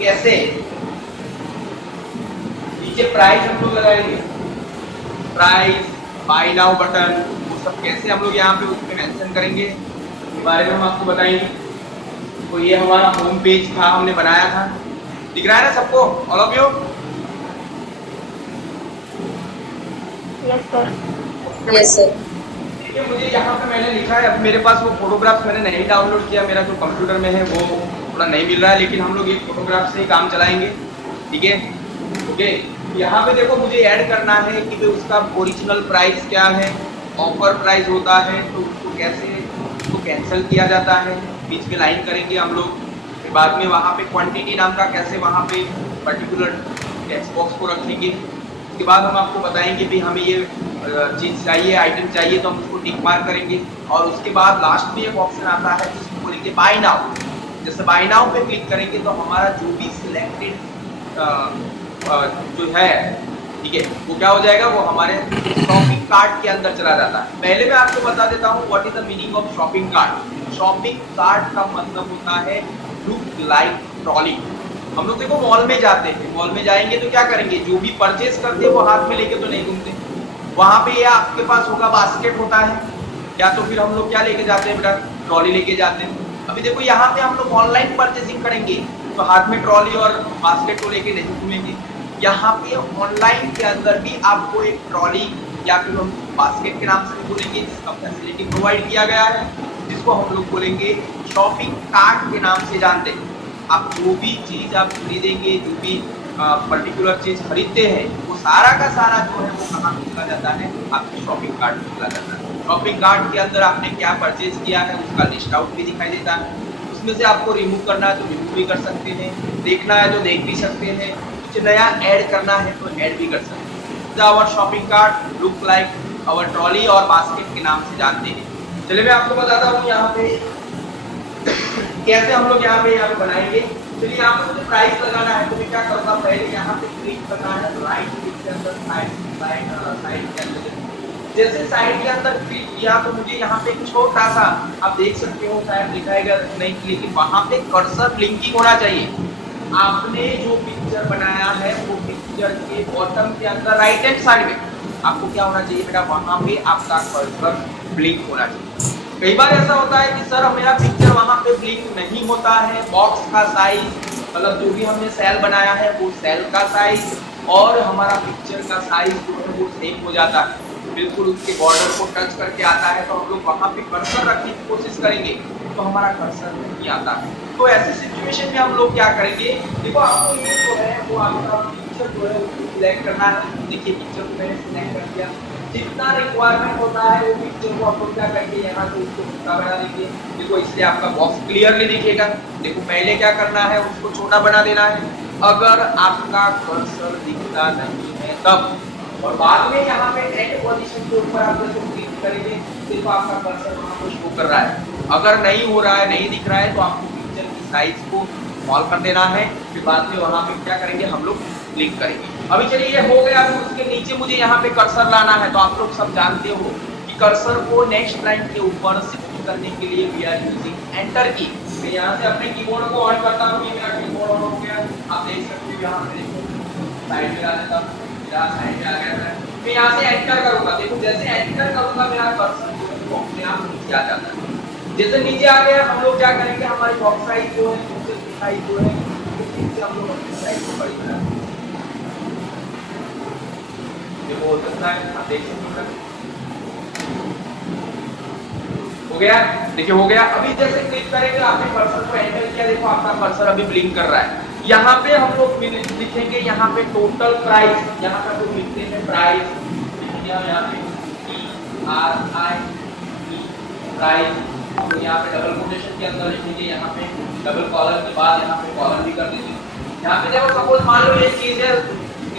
कैसे नीचे प्राइस हम लोग लगाएंगे, प्राइस, बाय नाउ बटन, वो सब कैसे हम लोग यहाँ पे उसमें मेंशन करेंगे इसके बारे में हम आपको बताएंगे। तो ये हमारा होम पेज था, हमने बनाया था, दिख रहा है ना सबको, all of you? Yes sir. Yes sir. देखिए मुझे यहाँ पे मैंने लिखा है, अब मेरे पास वो फोटोग्राफ्स मैंने नहीं डाउनलोड किया, मेरा जो कंप्यूटर में है वो थोड़ा नहीं मिल रहा है, लेकिन हम लोग एक फोटोग्राफ से ही काम चलाएंगे, ठीक है? ओके, यहाँ पे देखो मुझे ऐड करना है कि उसका ओरिजिनल प्राइस क्या है, ऑफर प्राइस होता है तो उसको कैसे उसको कैंसिल किया जाता है, बीच में लाइन करेंगे हम लोग। फिर बाद में वहाँ पे क्वांटिटी नाम का कैसे वहाँ पे पर्टिकुलर टेक्स्ट बॉक्स को रखेंगे। उसके बाद हम आपको बताएंगे भी हमें ये चीज़ चाहिए, आइटम चाहिए, तो हम उसको टिक मार्क करेंगे। और उसके बाद लास्ट में एक ऑप्शन आता है जिसको बोलेंगे बाय नाउ। जैसे बाय नाउ पे क्लिक करेंगे तो हमारा जो भी सिलेक्टेड जो है, ठीक है, वो क्या हो जाएगा, वो हमारे शॉपिंग कार्ट के अंदर चला जाता है। पहले मैं आपको बता देता हूँ what is the meaning of shopping cart. Shopping cart का मतलब होता है लुक लाइक ट्रॉली। हम लोग देखो मॉल में जाते हैं, मॉल में जाएंगे तो क्या करेंगे, जो भी परचेज करते हैं वो हाथ में लेके तो नहीं घूमते, वहां पे या आपके पास होगा बास्केट होता है, या तो फिर हम लोग क्या लेके जाते हैं बेटा, ट्रॉली लेके जाते हैं। अभी देखो यहाँ पे हम लोग ऑनलाइन परचेसिंग करेंगे तो हाथ में ट्रॉली और बास्केट को लेके नहीं घूमेंगे। यहाँ पे ऑनलाइन के अंदर भी आपको एक ट्रॉली या फिर हम बास्केट के नाम से भी बोलेंगे, जिसका फैसिलिटी प्रोवाइड किया गया है, जिसको हम लोग बोलेंगे शॉपिंग कार्ट के नाम से जानते हैं। आप जो भी चीज आप खरीदेंगे, जो भी पर्टिकुलर चीज खरीदते हैं, वो सारा का सारा जो है वो कहाँ लिखा जाता है, आपके शॉपिंग कार्ट में लिखा जाता है। शॉपिंग कार्ट के अंदर आपने क्या परचेज किया है उसका लिस्ट आउट भी दिखाई देता है। उसमें से आपको रिमूव करना है तो रिमूव भी कर सकते हैं, देखना है तो देख भी सकते हैं, कुछ नया ऐड करना है तो ऐड भी कर सकते हैं। Our shopping cart look like our trolley और बास्केट के नाम से जानते हैं। चलिए मैं आपको बताता हूँ यहाँ पे कैसे हम लोग यहाँ पे बनाएंगे। चलिए यहाँ पे मुझे प्राइस लगाना है तो मैं क्या करूँगा, पहले यहाँ पे क्लिक करना है राइट क्लिक के अंदर साइड के अंदर। जैसे साइड के अंदर क्लिक किया तो मुझे यहाँ पे छोटा सा, आप देख सकते हो शायद दिखाएगा नहीं, लेकिन वहाँ पे कर्सर ब्लिंकिंग होना चाहिए। आपने जो पिक्चर बनाया है वो पिक्चर के बॉटम के अंदर राइट हैंड साइड में आपको क्या होना चाहिए बेटा, वहाँ पे आपका कर्सर ब्लिंक होना चाहिए। कई बार ऐसा होता है कि सर मेरा पिक्चर वहाँ पे ब्लिंक नहीं होता है, बॉक्स का साइज, मतलब जो भी हमने सेल बनाया है वो सेल का साइज और हमारा पिक्चर का साइज जो है वो सेम हो जाता है, बिल्कुल उसके बॉर्डर को टच करके आता है। तो हम लोग वहाँ पे कर्सर रखने की कोशिश करेंगे तो हमारा कर्सर नहीं आता है। तो ऐसे सिचुएशन में हम लोग क्या करेंगे, देखो आपको ये जो है वो आपका पिक्चर जो है उसको सिलेक्ट करना है। देखिए पिक्चर को मैंने सिलेक्ट कर दिया, जितना रिक्वायरमेंट होता है वो पिक्चर को आप लोग क्या करेंगे, यहाँ से उसको छोटा बना देंगे। देखो इससे आपका बॉक्स क्लियरली दिखेगा। देखो पहले क्या करना है, उसको छोटा बना देना है अगर आपका कर्सर दिखता नहीं है तब, और बाद में यहाँ पे एंड पोजीशन के ऊपर आप जैसे क्लिक करेंगे सिर्फ आपका कर्सर वहाँ पर शो कर रहा है। अगर नहीं हो रहा है, नहीं दिख रहा है, तो आपको पिक्चर की साइज को स्मॉल कर देना है। फिर बाद में वहाँ पे क्या करेंगे, हम लोग क्लिक करेंगे। अभी चलिए ये हो गया, तो उसके नीचे मुझे यहाँ पे कर्सर लाना है। तो आप लोग सब जानते हो कि कर्सर को नेक्स्ट लाइन के ऊपर शिफ्ट करने के लिए वी आर यूजिंग एंटर की। मैं यहाँ से अपने कीबोर्ड को ऑन करता हूँ, ये मेरा कीबोर्ड ऑन हो गया, आप देख सकते हो। यहाँ पे देखो साइड में ला देता हूँ, साइड में आ गया है। मैं यहाँ से एंटर करूंगा, देखो जैसे एंटर करूंगा मेरा कर्सर जो है वो अपने आप नीचे आ जाता है। जैसे नीचे आ गया हम लोग क्या करेंगे, हमारी बॉक्स साइज जो है, पिक्चर की साइज जो है, इससे हम लोग अपनी साइज को बड़ी बना देंगे। देखो हो सकता है, आप देख सकते हैं हो गया। देखिए हो गया। अभी जैसे क्लिक करेंगे आपने कर्सर को एंटर किया, देखो आपका कर्सर अभी ब्लिंक कर रहा है। यहाँ पे हम लोग लिखेंगे यहाँ पे टोटल प्राइस, यहाँ पे लोग लिखते हैं प्राइस, यहाँ पे प्राइस, और यहाँ पे डबल कोटेशन के अंदर लिखेंगे, यहाँ पे डबल कॉलम के बाद यहाँ पे कॉलम भी कर दीजिए। यहाँ पे देखो सपोज मान लो ये चीज है,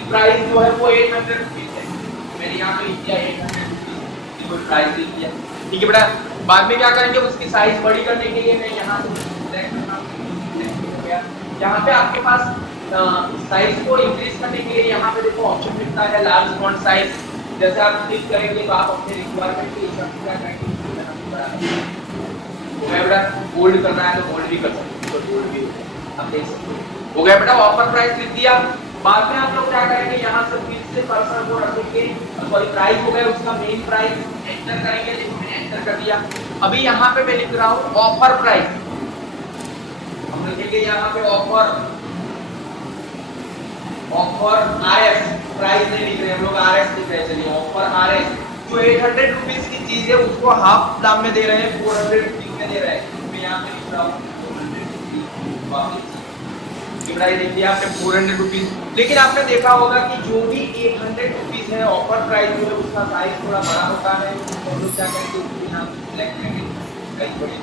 प्राइस जो है वो 800 रुपीज है, मैंने यहाँ पे लिख दिया 800 रुपीज, कोई प्राइस लिख दिया, ठीक है बेटा। बाद में क्या करेंगे, उसकी साइज बड़ी करने के लिए मैं यहाँ से सिलेक्ट करना हो गया। यहाँ पे आपके पास साइज को इंक्रीज करने के लिए यहाँ पे देखो ऑप्शन मिलता है लार्ज फॉन्ट साइज। जैसे आप क्लिक करेंगे तो आप अपने रिक्वायरमेंट के हिसाब से क्या करेंगे, बोल्ड करना है तो बोल्ड भी कर सकते हो, बोल्ड भी आप देख सकते हो। हो गया बेटा, ऑफर प्राइस लिख दिया। बाद में हम लोग क्या करेंगे, यहाँ से फिर से कर्सर को रखेंगे, सॉरी प्राइस हो गया उसका मेन प्राइस, एंटर करेंगे। देखो मैंने एंटर कर दिया। अभी यहाँ पे मैं लिख रहा हूँ ऑफर प्राइस, हम लिखेंगे यहाँ पे ऑफर RS, प्राइस नहीं लिख रहे हम लोग, RS लिख रहे हैं। चलिए ऑफर RS, जो 800 रुपीज की चीज है उसको हाफ दाम में दे रहे हैं, 400 रुपीज में दे रहे हैं। मैं यहाँ पे लिख रहा हूँ 400 रुपीज, प्राइस लिख दिया आपने 400 रुपीज। लेकिन आपने देखा होगा कि जो भी 800 रुपीज है ऑफर प्राइस जो है उसका साइज थोड़ा बड़ा होता है, तो हम लोग क्या करेंगे उसको यहाँ सिलेक्ट करेंगे, साइज बड़ी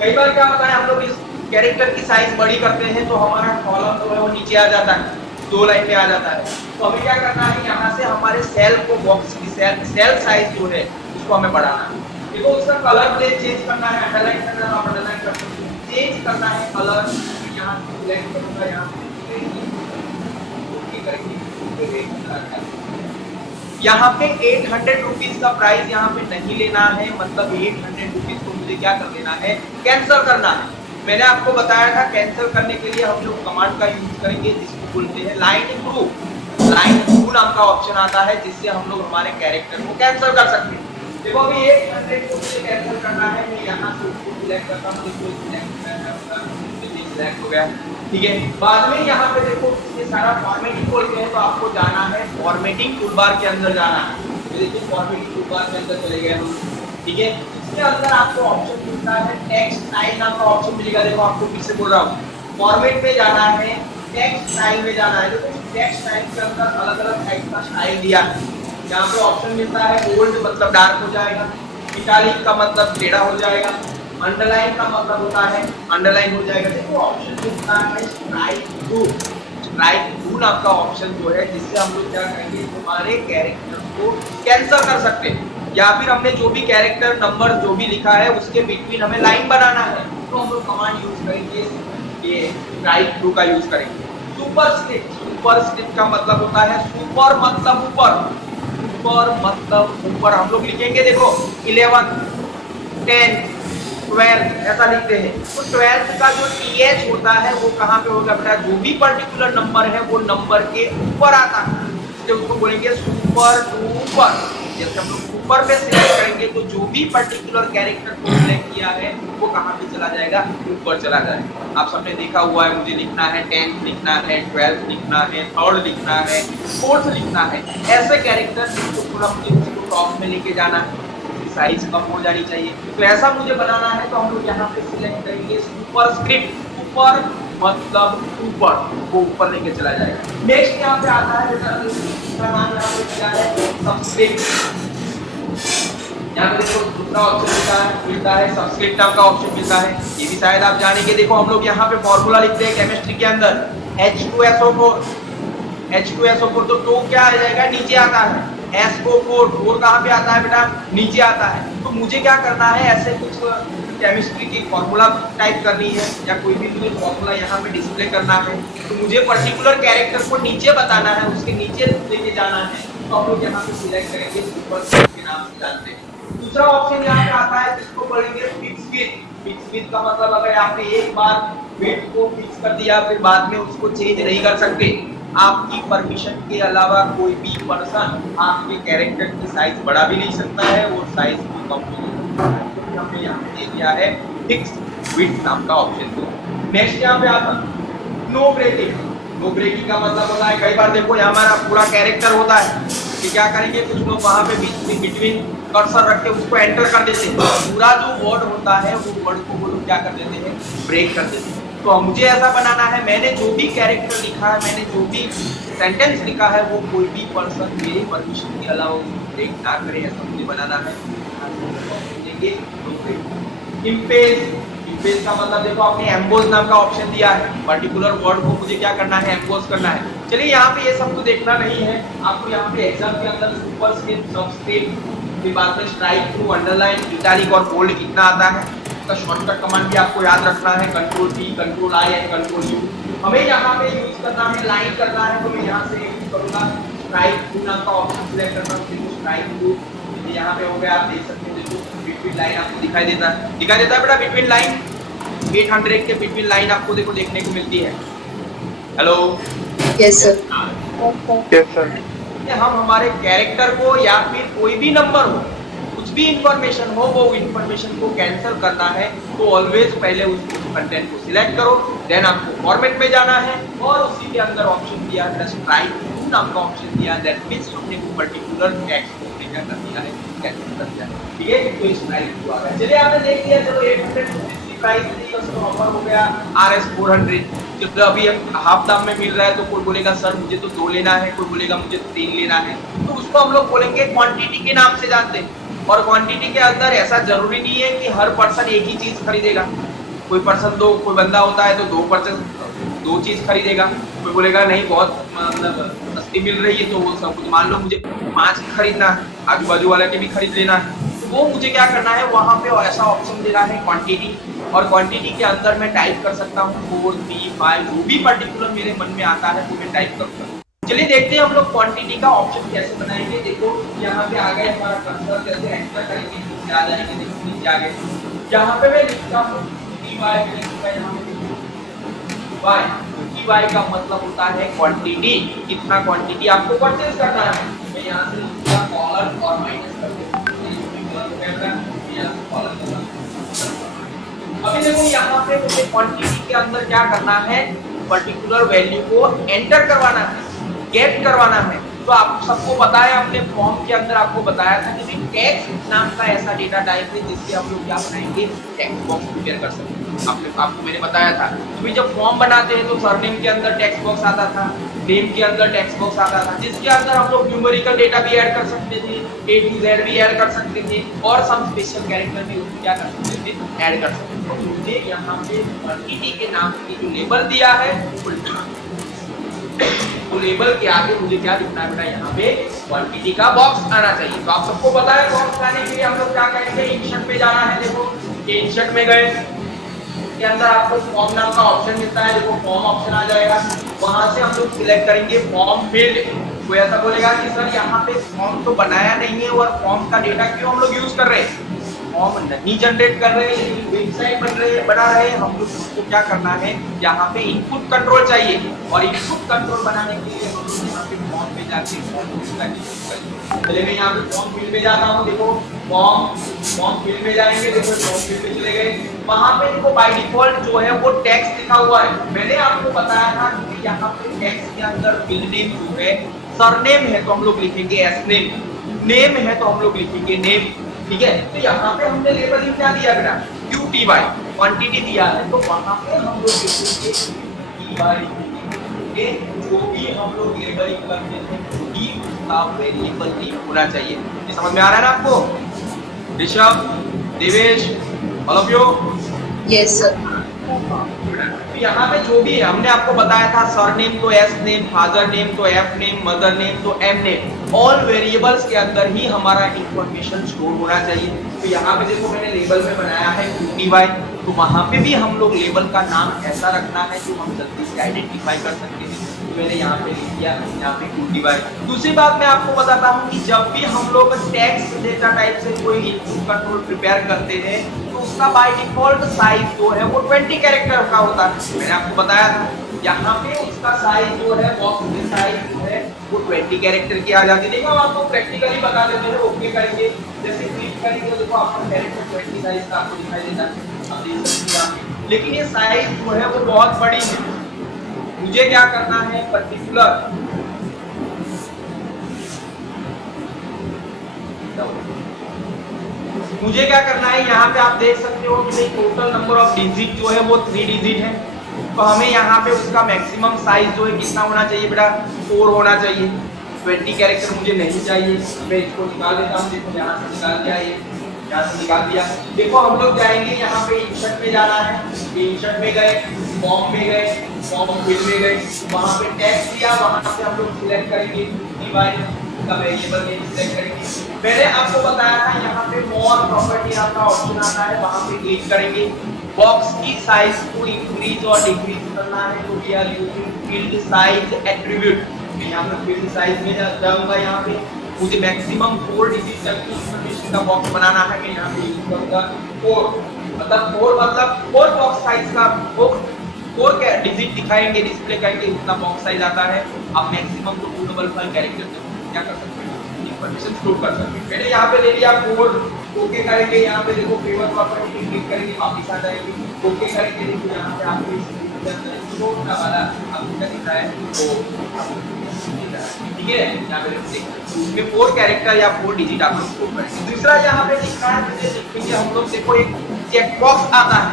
कई बार क्या होता है हम लोग इस कैरेक्टर की साइज बड़ी करते हैं तो हमारा कॉलम जो है वो नीचे आ जाता है, 2 लाइन में आ जाता है। तो हमें क्या करना है, यहाँ से हमारे सेल को, बॉक्स की सेल साइज जो है उसको हमें बढ़ाना है। देखो उसका कलर प्लेन चेंज करना है, अंडरलाइन करना है, आप अंडरलाइन कर सकते हैं, चेंज करना है कलर, यहाँ से सिलेक्ट करूंगा, यहाँ यहाँ पे 800 रुपीज का प्राइस यहाँ पे नहीं लेना है, मतलब 800 रुपीज को मुझे क्या कर लेना है, कैंसिल करना है। मैंने आपको बताया था कैंसिल करने के लिए हम लोग कमांड का यूज करेंगे जिसको बोलते हैं लाइन इम्प्रूव। लाइन इम्प्रूव नाम का ऑप्शन आता है जिससे हम लोग हमारे कैरेक्टर को कैंसिल कर सकते हैं। देखो अभी 800 को मुझे कैंसिल करना है, मैं यहाँ से उसको सिलेक्ट करता हूँ, इसको सिलेक्ट हो गया, ठीक है। बाद में यहाँ पे देखो ये सारा फॉर्मेटिंग बोलते हैं, तो आपको जाना है फॉर्मेटिंग टूलबार के अंदर जाना है। तो देखिए फॉर्मेटिंग टूलबार के अंदर चले गए हम, ठीक है। इसके अंदर आपको ऑप्शन मिलता है टेक्स्ट स्टाइल नाम का ऑप्शन मिलेगा। देखो आपको फिर से बोल रहा हूँ, फॉर्मेट में जाना है, टेक्स्ट स्टाइल में जाना है। देखो टेक्स्ट स्टाइल के अंदर अलग अलग टाइप का स्टाइल दिया है। यहाँ पे ऑप्शन मिलता है बोल्ड मतलब डार्क हो जाएगा, इटालिक का मतलब टेढ़ा हो जाएगा, अंडरलाइन का मतलब होता है अंडरलाइन हो जाएगा। देखो ऑप्शन मिलता है स्ट्राइक थ्रू नाम का ऑप्शन जो है, जिससे हम लोग क्या करेंगे, हमारे कैरेक्टर को कैंसिल कर सकते हैं, या फिर हमने जो भी कैरेक्टर नंबर जो भी लिखा है उसके बिटवीन हमें लाइन बनाना है, तो हम लोग कमांड यूज करेंगे, ये स्ट्राइक थ्रू का यूज करेंगे। सुपरस्क्रिप्ट का मतलब होता है सुपर मतलब ऊपर, ऊपर मतलब ऊपर हम लोग लिखेंगे। देखो 11 10 12 ऐसा लिखते हैं, तो 12 का जो TH होता है वो कहाँ पे होगा बेटा, जो भी पर्टिकुलर नंबर है वो नंबर के ऊपर आता है, इसलिए उसको बोलेंगे सुपर डुपर। जैसे हम लोग ऊपर पे सिलेक्ट करेंगे तो जो भी पर्टिकुलर कैरेक्टर को सिलेक्ट किया है वो कहाँ पे चला जाएगा, ऊपर चला जाएगा। आप सबने देखा हुआ है, मुझे लिखना है 10th लिखना है, 12th लिखना है, 3rd लिखना है, 4th लिखना है, ऐसे कैरेक्टर को पूरा मुझे उसको टॉप में लेके जाना है, साइज कम हो जानी चाहिए। तो ऐसा मुझे बनाना है, तो हम लोग यहाँ पे सिलेक्ट करेंगे सुपरस्क्रिप्ट, ऊपर मतलब ऊपर, वो ऊपर लेके चला जाएगा। नेक्स्ट यहाँ पे आता है इसका नाम यहाँ पे क्या है, सबस्क्रिप्ट। यहाँ पे देखो दूसरा ऑप्शन मिलता है सबस्क्रिप्ट नाम का ऑप्शन मिलता है, ये भी शायद आप जानेंगे। देखो हम लोग यहाँ पे फॉर्मूला लिखते हैं केमिस्ट्री के अंदर, H2SO4 तो क्या आ जाएगा, नीचे आता है, SO4 कहाँ पे आता है बेटा, नीचे आता है। तो मुझे क्या करना है, ऐसे कुछ केमिस्ट्री की फॉर्मूला टाइप करनी है, या कोई भी मुझे फॉर्मूला यहाँ पे डिस्प्ले करना है, तो मुझे पर्टिकुलर कैरेक्टर को नीचे बताना है, उसके नीचे लेके जाना है, तो हम लोग यहाँ पे सिलेक्ट करेंगे सुपरस्क्रिप्ट के नाम से जानते हैं। दूसरा ऑप्शन यहाँ पे आता है जिसको बोलेंगे फिक्स विथ का मतलब अगर आपने एक बार वेट को फिक्स कर दिया फिर बाद में उसको चेंज नहीं कर सकते, आपकी परमिशन के अलावा कोई भी पर्सन आपके कैरेक्टर की साइज बढ़ा भी नहीं सकता है और साइज भी कम भी नहीं सकता है। तो हमने यहाँ पे दे दिया है फिक्स विथ नाम का ऑप्शन। तो नेक्स्ट यहाँ पे आता है नो ब्रेकिंग का मतलब होता है, कई बार देखो यहाँ हमारा पूरा कैरेक्टर होता है कि क्या करेंगे, कुछ लोग वहाँ पे बीच में बिटवीन कर्सर रख के उसको एंटर कर देते हैं, पूरा जो वर्ड होता है वो वर्ड को वो लोग क्या कर देते हैं, ब्रेक कर देते हैं। तो मुझे ऐसा बनाना है, मैंने जो भी कैरेक्टर लिखा है, मैंने जो भी सेंटेंस लिखा है वो कोई भी पर्सन मेरे परमिशन के अलावा उसको ब्रेक ना करे, ऐसा मुझे बनाना है। इम्पेज का मतलब देखो आपने एम्बोज नाम का ऑप्शन दिया है, पर्टिकुलर वर्ड को मुझे क्या करना है, एम्बोज करना है। चलिए यहाँ पे ये सब तो देखना नहीं है आपको, यहाँ पे एग्जाम के अंदर सुपरस्क्रिप्ट, सबस्क्रिप्ट, फिर बाद में स्ट्राइक थ्रू, अंडरलाइन, इटैलिक और बोल्ड कितना आता है, उसका शॉर्टकट कमांड भी आपको याद रखना है, Ctrl+T, Ctrl+I एंड Ctrl+U। हमें यहाँ पे यूज करना है, लाइन करना है, तो मैं यहाँ से यूज करूंगा स्ट्राइक थ्रू नाम का ऑप्शन सिलेक्ट करना हूँ, स्ट्राइक थ्रू यहाँ पे हो गया, आप देख सकते हैं। देखो बिटवीन लाइन आपको दिखाई देता है बेटा बिटवीन लाइन 800 के बिटवीन लाइन आपको देखो देखने को मिलती है। Hello yes sir. Yes sir. हम हमारे कैरेक्टर को या फिर कोई भी नंबर हो कुछ भी इंफॉर्मेशन हो वो इंफॉर्मेशन को कैंसिल करना है तो ऑलवेज पहले उस कंटेंट को सिलेक्ट करो, देन आपको फॉर्मेट में जाना है और उसी के अंदर ऑप्शन दिया जस्ट राइट नाम का ऑप्शन दिया, दैट मींस हमने वो पर्टिकुलर टेक्स्ट को क्या कर दिया है कैंसिल कर दिया है। ठीक है, तो इस लाइन को आ गया। चलिए आपने देख लिया, चलो 800 प्राइस दी उसका ऑफर हो गया RS 400, जो अभी हाफ दाम में मिल रहा है। तो कोई बोलेगा सर मुझे तो 2 लेना है, कोई बोलेगा मुझे 3 लेना है, तो उसको हम लोग बोलेंगे क्वांटिटी के नाम से जानते हैं। और क्वांटिटी के अंदर ऐसा जरूरी नहीं है कि हर पर्सन एक ही चीज खरीदेगा। कोई पर्सन कोई बंदा होता है तो 2 चीज खरीदेगा, कोई बोलेगा नहीं बहुत मतलब सस्ती मिल रही है तो वो सब कुछ, मान लो मुझे 5 खरीदना है, आजू बाजू वाले के भी खरीद लेना है, तो वो मुझे क्या करना है वहां पे ऐसा ऑप्शन देना है क्वांटिटी, और क्वांटिटी के अंदर मैं टाइप कर सकता हूँ 4, 3, 5 जो भी पर्टिकुलर मेरे मन में आता है वो मैं टाइप कर सकता हूँ। चलिए देखते हैं हम लोग क्वांटिटी का ऑप्शन कैसे बनाएंगे। देखो यहाँ पे आ गए हमारा कर्सर, जैसे एंटर करेंगे नीचे आ जाएंगे, देखो नीचे आ गए। यहाँ पे मैं लिखता हूँ TY, TY का मतलब होता है क्वांटिटी, कितना क्वांटिटी आपको परचेज करना है। मैं यहाँ से लिखूंगा कॉलम और माइनस कर दूंगा। अभी देखो यहाँ पे मुझे क्वांटिटी के अंदर क्या करना है, पर्टिकुलर वैल्यू को एंटर करवाना है, गेट करवाना है। तो आप सबको पता है अपने फॉर्म के अंदर आपको बताया था कि टेक्स्ट नाम का ऐसा डेटा टाइप है जिससे हम लोग क्या बनाएंगे, टेक्स्ट बॉक्स प्रिपेयर कर सकते हैं। आपको मैंने बताया था कि जब फॉर्म बनाते हैं तो सरनेम के अंदर टेक्स्ट बॉक्स आता था, नेम के अंदर टेक्स्ट बॉक्स आता था, जिसके अंदर हम लोग न्यूमेरिकल डेटा भी ऐड कर सकते थे, A to Z भी ऐड कर सकते थे और सम स्पेशल कैरेक्टर भी उसमें क्या कर सकते थे, ऐड कर सकते थे। तो मुझे यहाँ पे क्वांटिटी के नाम की जो लेबल दिया है तो लेबल के आगे मुझे क्या लिखना है बेटा, यहाँ पे क्वांटिटी का बॉक्स आना चाहिए। तो आप सबको पता है बॉक्स आने के लिए हम लोग क्या करेंगे, इंसर्ट में जाना है। देखो इंसर्ट में गए, के अंदर आपको फॉर्म नाम का ऑप्शन मिलता है, देखो फॉर्म ऑप्शन आ जाएगा, वहां से हम लोग सिलेक्ट करेंगे फॉर्म फील्ड। कोई ऐसा बोलेगा कि सर यहाँ पे फॉर्म तो बनाया नहीं है और फॉर्म का डेटा क्यों हम लोग यूज कर रहे हैं, फॉर्म नहीं जनरेट कर रहे हैं, वेबसाइट बना रहे हैं हम लोग। उसको क्या करना है, यहाँ पे इनपुट कंट्रोल चाहिए और इनपुट कंट्रोल बनाने के लिए हम लोग यहाँ पे फॉर्म पे जाके पहले मैं यहाँ पे फॉर्म फील्ड में जाता हूँ। देखो फॉर्म फील्ड में जाएंगे, देखो फॉर्म फील्ड में चले गए, वहां पे देखो बाय डिफॉल्ट जो है वो टेक्स्ट लिखा हुआ है। मैंने आपको बताया था कि यहाँ पे टेक्स्ट के अंदर फील्ड नेम जो है, सरनेम है तो हम लोग लिखेंगे एस नेम, नेम है तो हम लोग लिखेंगे नेम। ठीक है, तो यहाँ पे हमने लेबलिंग क्या दिया बेटा, QTY क्वांटिटी दिया है, तो वहां पे हम लोग लिखेंगे TY, जो भी हम लोग लेबलिंग करते हैं वही उसका वेरिएबल नेम होना चाहिए। ये समझ में आ रहा है ना आपको, Rishabh, Devesh, all of you? Yes sir. तो यहाँ पे जो भी है हमने आपको बताया था, सरनेम तो एस नेम, फादर नेम तो एफ नेम, मदर नेम तो एम नेम, ऑल वेरिएबल्स के अंदर ही हमारा इंफॉर्मेशन स्टोर होना चाहिए। तो यहाँ पे देखो मैंने लेबल में बनाया है QTY, तो वहां पे भी हम लोग लेबल का नाम ऐसा रखना है जो हम जल्दी से आइडेंटिफाई कर सकते हैं। तो मैंने यहाँ पे लिख दिया, यहाँ पे QTY। दूसरी बात मैं आपको बताता हूँ कि जब भी हम लोग टेक्स्ट डेटा टाइप से कोई इनपुट कंट्रोल प्रिपेयर करते हैं तो उसका बाय डिफॉल्ट साइज जो है वो 20 कैरेक्टर का होता है। मैंने आपको बताया था यहाँ पे उसका साइज जो है, बॉक्स की साइज जो है वो 20 कैरेक्टर की आ जाती है। देखो हम आपको प्रैक्टिकली बता देते हैं, ओके करेंगे, जैसे क्लिक करेंगे तो देखो आपका कैरेक्टर 20 साइज का आपको दिखाई देता है, आप देख सकते हैं। लेकिन ये साइज जो है वो बहुत बड़ी है, मुझे क्या करना है पर्टिकुलर मुझे क्या करना है, यहाँ पे आप देख सकते हो कि टोटल नंबर ऑफ डिजिट जो है वो 3 डिजिट है। तो हमें यहाँ पे उसका मैक्सिमम साइज जो है कितना होना चाहिए बेटा, 4 होना चाहिए। 20 कैरेक्टर मुझे नहीं चाहिए, मैं इसको निकाल देता हूँ। देखो यहाँ से निकाल दिया, ये यहाँ से निकाल दिया। देखो हम लोग जाएंगे यहाँ पे इंसर्ट में जाना है, इंसर्ट में गए, फॉर्म में गए, फॉर्म फील्ड में गए, वहाँ पे टेक्स्ट दिया, वहाँ से हम लोग सिलेक्ट करेंगे डिवाइड का वेरिएबल नेम सिलेक्ट करेंगे। मैंने आपको बताया था यहाँ पे मोर प्रॉपर्टी नाम का ऑप्शन आता है, वहाँ पे क्लिक करेंगे, बॉक्स की साइज को इंक्रीज और डिक्रीज करना है तो we are using field size attribute. यहाँ पे फील्ड साइज में जाऊंगा, यहाँ पे मुझे मैक्सिमम 4 डिजिट तक की इंफॉर्मेशन का बॉक्स बनाना है मैं यहाँ पे यूज करूंगा 4 मतलब 4 बॉक्स साइज का 4 डिजिट दिखाएंगे डिस्प्ले करेंगे उतना बॉक्स साइज आता है। आप मैक्सिमम तो 255 कैरेक्टर तक क्या कर सकते हैं इंफॉर्मेशन स्टोर कर सकते हैं। मैंने यहाँ पे ले लिया कोड ओके करेंगे यहाँ पे देखो फेवर प्रॉपर्टी क्लिक करेंगे वापस आ जाएंगे ओके करेंगे देखो यहाँ पे आपको छोटा वाला आपको क्या दिख रहा है वो ठीक है यहाँ पे देखो इसमें 4 कैरेक्टर या 4 डिजिट आप लोग स्टोर करेंगे। दूसरा यहाँ पे लिखा है जैसे लिखेंगे हम लोग देखो एक चेक बॉक्स आता है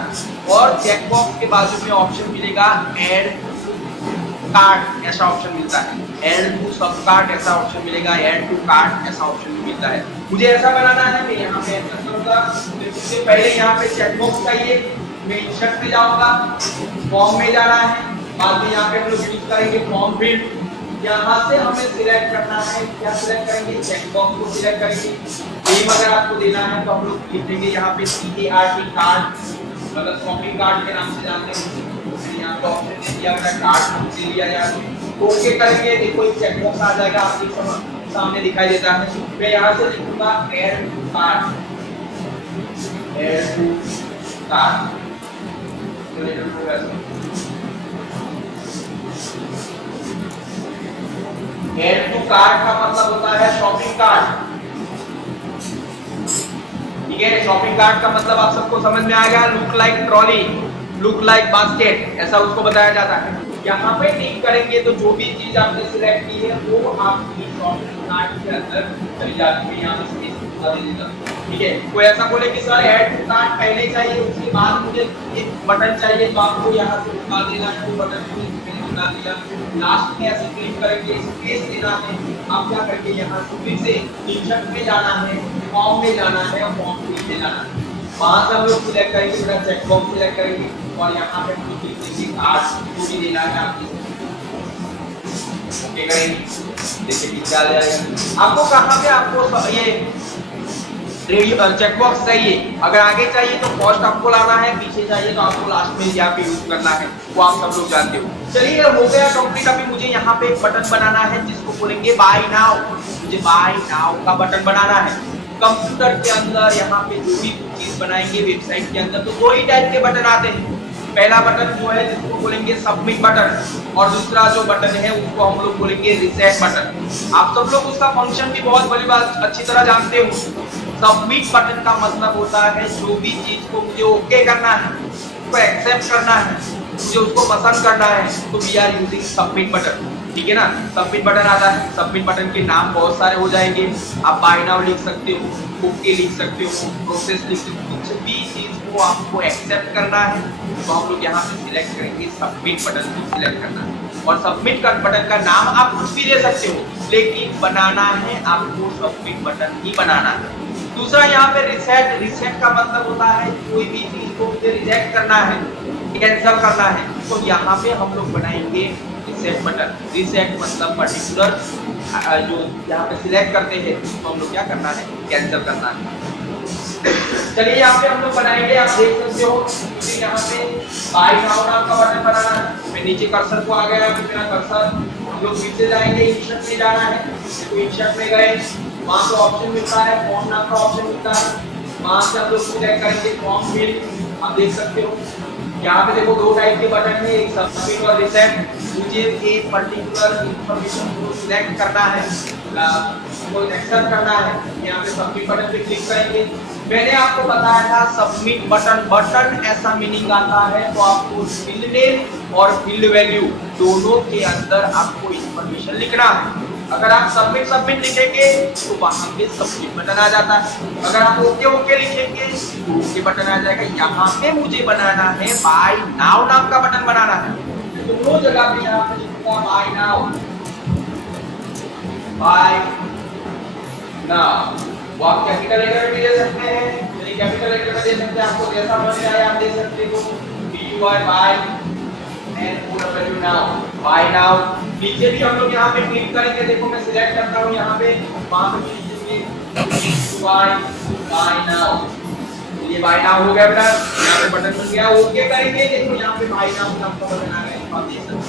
और चेक बॉक्स के बाजू में ऑप्शन मिलेगा ऐड कार्ट ऐसा ऑप्शन मिलता है ऐड टू सब कार्ट ऐसा ऑप्शन मिलेगा ऐड टू कार्ट ऐसा ऑप्शन मिलता है। मुझे ऐसा बनाना है मैं यहाँ पे ऐसा करूंगा सबसे पहले यहाँ पे चेक बॉक्स चाहिए मैं इंसर्ट में जाऊंगा फॉर्म में जाना है बाद में यहाँ पे हम लोग यूज करेंगे फॉर्म फील्ड यहाँ से हमें सिलेक्ट करना है क्या सिलेक्ट करेंगे चेक बॉक्स को सिलेक्ट करेंगे नेम अगर आपको देना है तो हम लोग लिख देंगे यहाँ पे CART कार्ड मतलब शॉपिंग कार्ड के नाम से जानते हैं यहाँ पे ऑप्शन दे दिया गया कार्ड दे दिया या ओके करेंगे देखो एक चेक बॉक्स आ जाएगा आपके सामने दिखाई देता है। मैं यहाँ से लिखूंगा add to card add to cart का मतलब होता है शॉपिंग कार्ट ठीक है। शॉपिंग कार्ट का मतलब आप सबको समझ में आएगा look like trolley look like basket ऐसा उसको बताया जाता है। यहाँ पे टिक करेंगे तो जो भी चीज आपने सिलेक्ट की है वो आपकी शॉपिंग कार्ट के अंदर चली जाती है। यहाँ पे स्पेस बता दीजिएगा ठीक है। कोई ऐसा बोले कि सर ऐड टू कार्ट पहले चाहिए उसके बाद मुझे एक बटन चाहिए तो आपको यहाँ से उठा देना है वो बटन को बना दिया लास्ट में ऐसे क्लिक करेंगे स्पेस देना है आप क्या करके यहाँ से फिर से इंसर्ट में जाना है फॉर्म में जाना है और फॉर्म फिल में जाना है वहां से हम लोग सिलेक्ट करेंगे पूरा चेक बॉक्स सिलेक्ट करेंगे और यहाँ पे हम लोग लिख देंगे कार्ड जो भी देना है आपको ओके करेंगे देखिए नीचे आ जाएगा। आपको कहाँ पे आपको ये चेक बॉक्स चाहिए अगर आगे चाहिए तो फर्स्ट आपको लाना है पीछे चाहिए तो आपको लास्ट में यहाँ पे यूज करना है वो आप सब लोग जानते हो। चलिए हो गया कंप्लीट। अभी मुझे यहाँ पे एक बटन बनाना है जिसको बोलेंगे बाय नाउ मुझे बाय नाउ का बटन बनाना है। कंप्यूटर के अंदर यहाँ पे जो भी चीज बनाएंगे वेबसाइट के अंदर तो दो ही टाइप के बटन आते हैं। पहला बटन जो है जिसको बोलेंगे सबमिट बटन और दूसरा जो बटन है उसको हम लोग बोलेंगे रिसेट बटन। आप सब लोग उसका फंक्शन भी बहुत बड़ी बात अच्छी तरह जानते हो। सबमिट बटन का मतलब होता है जो भी चीज को मुझे ओके करना है उसको एक्सेप्ट करना है मुझे उसको पसंद करना है तो we are using submit button ठीक है ना। सबमिट बटन आता है सबमिट बटन के नाम बहुत सारे हो जाएंगे आप बाय नाउ लिख सकते हो ओके लिख सकते हो प्रोसेस लिख सकते हो कुछ भी चीज को आपको एक्सेप्ट करना है तो हम लोग यहाँ पे सिलेक्ट करेंगे सबमिट बटन को सिलेक्ट करना है और सबमिट बटन का नाम आप कुछ भी दे सकते हो लेकिन बनाना है आपको सबमिट बटन ही बनाना है। दूसरा यहाँ पे रिसेट का मतलब होता है कोई भी चीज को मुझे रिजेक्ट करना है कैंसिल करना है तो यहाँ पे हम लोग बनाएंगे रिसेट बटन। रिसेट मतलब पर्टिकुलर जो यहाँ पे सिलेक्ट करते हैं तो हम लोग क्या करना है कैंसिल करना है। चलिए यहाँ पे हम लोग बनाएंगे आप देख सकते हो मुझे यहाँ पे बाय नाउ नाम का बटन बनाना है। मैं नीचे कर्सर को आ गया तो मेरा कर्सर हम लोग फिर से जाएंगे इंसर्ट में जाना है तो इंसर्ट में गए वहाँ पे ऑप्शन मिलता है फॉर्म नाम का ऑप्शन मिलता है वहाँ से हम लोग सिलेक्ट करेंगे फॉर्म फिल आप देख सकते हो यहाँ पे देखो दो टाइप के बटन है एक सबमिट और रिसेट। मुझे एक पर्टिकुलर इंफॉर्मेशन को सिलेक्ट करना है को एक्सेप्ट करना है यहाँ पे सबमिट बटन पे क्लिक करेंगे। मैंने आपको बताया था सबमिट बटन ऐसा मीनिंग आता है तो आपको फील्ड नेम और फील्ड वैल्यू दोनों के अंदर आपको इंफॉर्मेशन लिखना है। अगर आप सबमिट लिखेंगे तो वहां पे सबमिट बटन आ जाता है अगर आप ओके लिखेंगे तो ओके बटन आ जाएगा। यहाँ पे मुझे बनाना है बाय नाउ नाम का बटन बनाना है तो दो जगह पे यहाँ पे लिखूंगा बाय नाउ वो आप कैपिटल लेटर में भी दे सकते हैं यानी कैपिटल लेटर में दे सकते हैं आपको जैसा मन आए आप दे सकते हो BUY buy and buy now. नीचे भी हम लोग यहाँ पे क्लिक करेंगे देखो मैं सिलेक्ट करता हूँ यहाँ पे वहाँ पे लिखेंगे बाय नाउ ये बाय नाउ हो गया बेटा यहाँ पे बटन बन गया ओके करेंगे देखो यहाँ पे बाय नाउ नाम का बटन आ गया आप देख सकते हैं।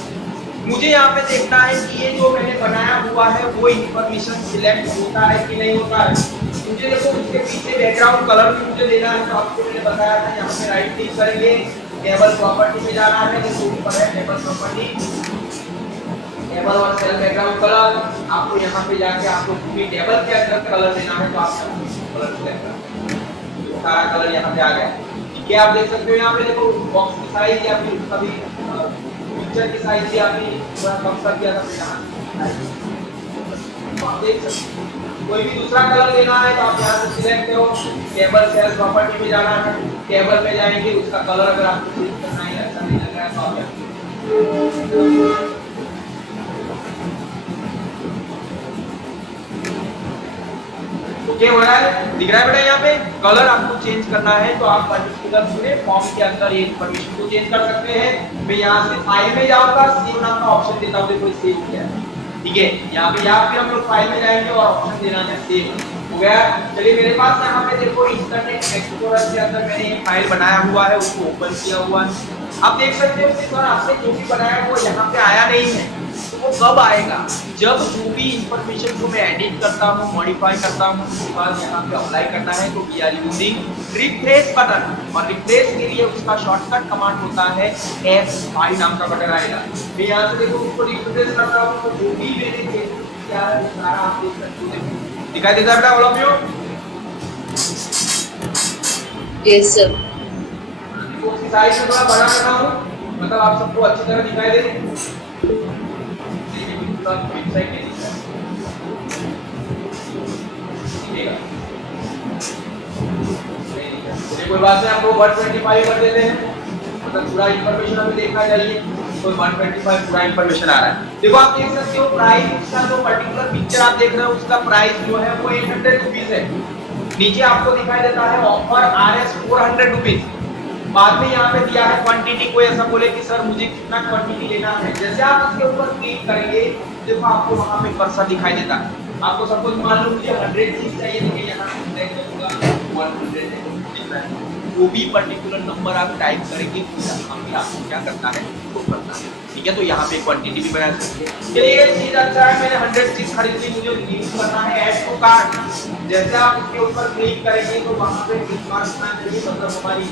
मुझे यहाँ पे देखना है कि ये जो मैंने बनाया हुआ है वो इंफॉर्मेशन सिलेक्ट होता है कि नहीं होता है मुझे देखो उसके पीछे बैकग्राउंड कलर भी मुझे देना है, तो आपको मैंने बताया था यहाँ पे राइट क्लिक करेंगे, टेबल प्रॉपर्टी में जाना है, देखो ऊपर है टेबल प्रॉपर्टी, टेबल और सेल बैकग्राउंड कलर। आपको यहाँ पे जाके आपको पूरी टेबल के अंदर कलर देना है, तो आप कलर सेलेक्ट करें, सारा कलर यहाँ पे आ गया। ठीक है, आप देख सकते हो यहाँ पे देखो बॉक्स की साइज या फिर कभी पिक्चर की साइज भी आपने थोड़ा कम कर दिया था यहाँ, आप देख सकते हो। कोई भी दूसरा कलर लेना है तो आप यहाँ से सिलेक्ट करो, टेबल सेल प्रॉपर्टी में जाना है, टेबल में जाएंगे, उसका कलर अगर आपको चेंज करना है, अच्छा नहीं लग रहा है तो आप ओके हो रहा है, दिख रहा है बेटा यहाँ पे कलर आपको चेंज करना है तो आप पर्टिकुलर पूरे फॉर्म के अंदर ये इंफॉर्मेशन को चेंज कर सकते हैं। मैं यहाँ से फाइल में जाऊंगा, सेव नाम का ऑप्शन देता हूँ, देखो सेव किया है, ठीक है। यहाँ पे या फिर हम लोग फाइल में जाएंगे और ऑप्शन देना है सेव, हो गया। चलिए मेरे पास यहाँ पे देखो इंटरनेट एक्सप्लोरर के अंदर मैंने ये फाइल बनाया हुआ है, उसको ओपन किया हुआ है। आप देख सकते हो कि सर आपने जो भी बनाया वो यहाँ पे आया नहीं है, तो वो कब आएगा, जब जो भी इंफॉर्मेशन को मैं एडिट करता हूँ, मॉडिफाई करता हूँ, उसके बाद यहाँ पे अप्लाई करना है, तो we are using replace button, और रिप्लेस के लिए उसका शॉर्टकट कमांड होता है F5 नाम का बटन आएगा। मैं यहाँ से देखो उसको रिप्लेस कर रहा हूँ, तो जो भी मैंने चेंज किया है सारा आप देख सकते हो, दिखाई देता है बेटा all of you? Yes sir. उसकी साइज को थोड़ा बड़ा कर रहा हूँ, मतलब आप सबको अच्छी तरह दिखाई दे। कोई बात नहीं, आपको 125 कर देते हैं, मतलब पूरा इंफॉर्मेशन हमें देखना चाहिए, तो 125 पूरा इंफॉर्मेशन आ रहा है। देखो आप देख सकते हो प्राइस, उसका जो पर्टिकुलर पिक्चर आप देख रहे हो उसका प्राइस जो है वो 800 रुपीस है। नीचे आपको दिखाई देता है ऑफर RS 400 रुपीस। बाद में यहाँ पे दिया है क्वांटिटी, कोई ऐसा बोले कि सर मुझे कितना क्वांटिटी लेना है, जैसे आप उसके ऊपर क्लिक करेंगे देखो आपको वहाँ पे कर्सर दिखाई देता है। आपको सपोज मान लो मुझे 100 चीज चाहिए, देखिए यहाँ पे सिलेक्ट करूंगा 100 वो भी पर्टिकुलर नंबर आप टाइप करेंगे, यहाँ पे आपको क्या करना है तो करना है, ठीक है। तो यहाँ पे क्वांटिटी भी बना सकते हैं। चलिए ये चीज अच्छा है, मैंने 100 चीज खरीद ली, मुझे यूज करना है ऐड टू कार्ट, जैसे आप उसके ऊपर क्लिक करेंगे तो वहाँ पे मतलब हमारी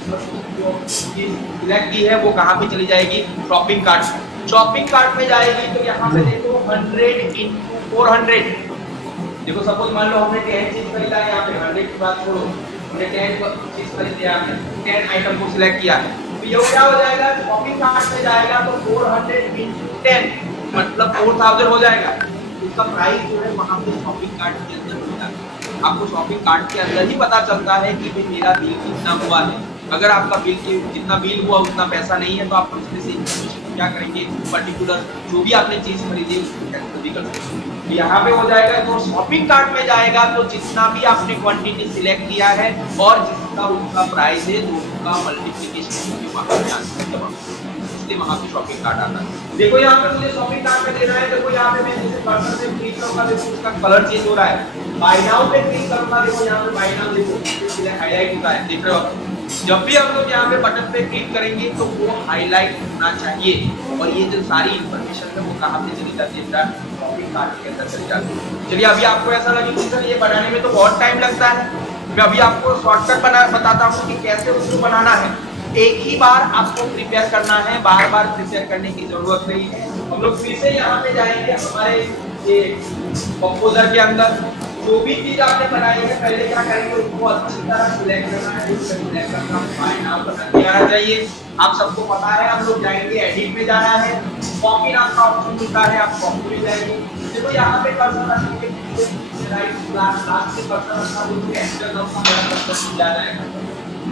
जो चीज सिलेक्ट की है वो कहाँ पे चली जाएगी, शॉपिंग कार्ट। शॉपिंग कार्ट में जाएगी तो यहाँ पे देखो 100 into 400, देखो सपोज मान लो हमने 10 चीज खरीदा है, यहाँ पे 100 की बात छोड़ो, हमने 10 चीज खरीदी है, हमने 10 आइटम को सिलेक्ट किया है, तो ये क्या हो जाएगा, शॉपिंग कार्ट में जाएगा तो 400 into 10 मतलब 4000 हो जाएगा। उसका प्राइस जो है वहाँ पे शॉपिंग कार्ट के अंदर होता है। आपको शॉपिंग कार्ट के अंदर ही पता चलता है कि भाई मेरा बिल कितना हुआ है। अगर आपका बिल जितना बिल हुआ उतना पैसा नहीं है तो आप उसमें से इंफॉर्मेशन क्या करेंगे, पर्टिकुलर जो भी आपने चीज खरीदी उसको कैंसिल भी कर सकते हैं। यहाँ पे हो जाएगा तो शॉपिंग कार्ट में जाएगा तो जितना भी आपने क्वांटिटी सिलेक्ट किया है और जितना उसका प्राइस है तो उसका मल्टीप्लिकेशन वहाँ पे आना, इसलिए वहाँ पे शॉपिंग कार्ट आता है। देखो यहाँ पे मुझे शॉपिंग कार्ट में देना है, देखो यहाँ पे मैं जैसे कर्सर से क्लिक करूंगा देखो उसका कलर चेंज हो रहा है। बाय नाउ पे क्लिक करूंगा, देखो यहाँ पे बाय नाउ देखो इसलिए हाईलाइट होता है, देख रहे हो। जब भी हम लोग यहाँ पे बटन पे क्लिक करेंगे तो वो हाईलाइट होना चाहिए, और ये जो सारी इंफॉर्मेशन है वो कहाँ पे चली जाती है, शॉपिंग कार्ट के अंदर चली जाती है। चलिए अभी आपको ऐसा लगे कि सर ये बनाने में तो बहुत टाइम लगता है, मैं अभी आपको शॉर्टकट बताता हूँ कि कैसे उसको बनाना है। एक ही बार आपको प्रिपेयर करना है, बार बार प्रिपेयर करने की जरूरत नहीं है। हम लोग फिर से यहाँ पे जाएंगे हमारे ये कंपोजर के अंदर, जो भी चीज आपने बनाई है पहले क्या करेंगे उसको अच्छी तरह सिलेक्ट करना है, सिलेक्ट करना बाय नाउ बटन आना चाहिए। आप सबको पता है, हम लोग जाएंगे एडिट में जाना है, कॉपी नाम का ऑप्शन मिलता है, आप कॉपी में जाएंगे। देखो यहाँ पे कर्सर रखिए, राइट लास्ट से कर्सर रखना, वो एंटर नाम का बड़ा कर्सर जा जाएगा,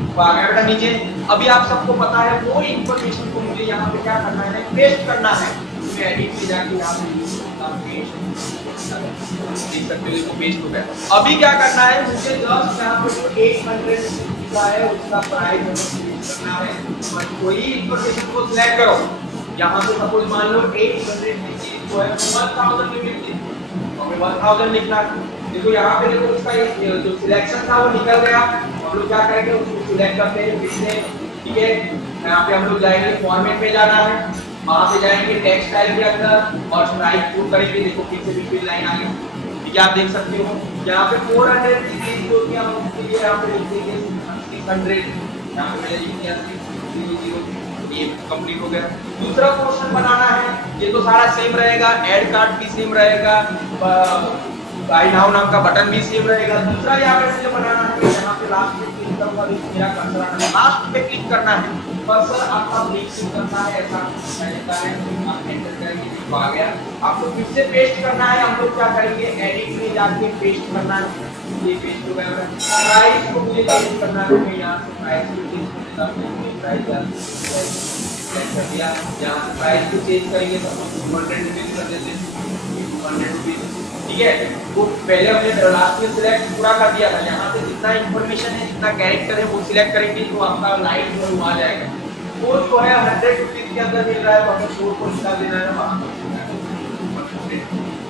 वो आ गया बेटा नीचे। अभी आप सबको पता है वो इंफॉर्मेशन को मुझे यहाँ पे क्या करना है, पेस्ट करना है। मैं एडिट में जाके यहाँ पे देख सकते हो इसको पेस्ट हो गया। अभी क्या करना है, मुझे जस्ट यहाँ पे जो 800 का है उसका प्राइस करना है, और कोई इंफॉर्मेशन को सिलेक्ट करो। यहाँ पे सपोज मान लो 800 की जो है 1000 की मिलती है, हमें 1000 लिखना है। देखो यहाँ पे देखो उसका जो सिलेक्शन था वो निकल गया। हम लोग क्या करेंगे, उसको सिलेक्ट करते हैं फिर से, ठीक है। यहाँ पे हम लोग जाएंगे फॉर्मेट में जाना है, वहाँ पे जाएंगे टेक्स्ट स्टाइल के अंदर और स्ट्राइक पुट करेंगे। देखो फिर से बिल्कुल लाइन आ गई, ठीक है, आप देख सकते हो यहाँ पे 400 की चीज जो कि हम उसके लिए यहाँ पे लिख देंगे 600, यहाँ पे मैंने लिख दिया 600, ये कंप्लीट हो गया। दूसरा पोर्शन बनाना है, ये तो सारा सेम रहेगा, ऐड कार्ड भी सेम रहेगा, बाय नाउ नाम का बटन भी सेम रहेगा। दूसरा यहाँ पे मुझे बनाना है, यहाँ पे लास्ट में क्लिक करूंगा, मेरा कर्सर आना है, लास्ट पे क्लिक करना है, कर्सर आपका क्लिक करना है, ऐसा कहता है आप एंटर करेंगे तो आ गया। आपको फिर से पेस्ट करना है, हम लोग क्या करेंगे एडिट में जाके पेस्ट करना है, ये पेस्ट हो गया। प्राइस को मुझे चेंज करना है, मैं यहाँ से प्राइस को चेंज करता हूँ, प्राइस सेट कर दिया, यहाँ से प्राइस को चेंज करेंगे तो 100 रुपीज कर देते हैं, 100 रुपीज, ठीक है। वो पहले हमने लास्ट में सिलेक्ट पूरा कर दिया था, यहाँ से जितना इंफॉर्मेशन है जितना कैरेक्टर है वो सिलेक्ट करेंगे तो आपका लाइन जो है वो आ जाएगा। वो जो है 100 रुपीज के अंदर मिल रहा है, वहाँ पे को निकाल देना है, वहाँ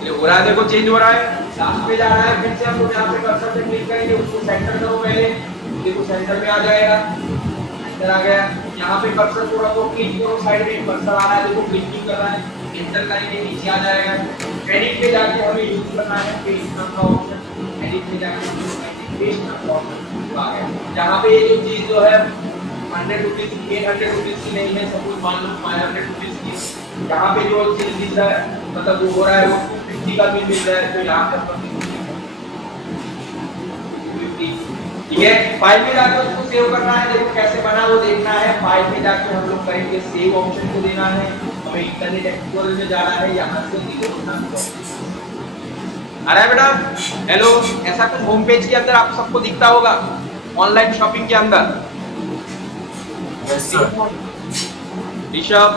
ये हो रहा है, देखो चेंज हो रहा है। लास्ट पे जाना है, फिर से हम लोग यहाँ पे कर्सर पे क्लिक करेंगे, उसको सेंटर करो पहले, देखो सेंटर में आ जाएगा, सेंटर आ गया। यहाँ पे कर्सर थोड़ा तो क्लिक करो, साइड में कर्सर आ रहा है, देखो क्लिक कर रहा है, एंटर करेंगे नीचे आ जाएगा। एडिट पे जाके हमें यूज करना है पेस्ट नाम का ऑप्शन, एडिट पे जाके पेस्ट नाम का ऑप्शन आ गया। यहाँ पे ये जो चीज जो है 100 रुपीज 800 रुपीज की नहीं है, सपोज मान लो 500 रुपीज की, यहाँ पे जो चीज दिख रहा है मतलब वो हो रहा है वो 50 का भी मिल रहा है, तो यहाँ पर 50, ठीक है। फाइल में जाकर उसको सेव करना है, देखो कैसे बना वो देखना है। फाइल में जाकर हम लोग करेंगे सेव ऑप्शन को देना है, हमें इंटरनेट एक्सप्लोरर में जाना है, यहाँ से आ रहा है बेटा, हेलो, ऐसा कुछ होम पेज के अंदर आप सबको दिखता होगा ऑनलाइन शॉपिंग के अंदर। ऋषभ,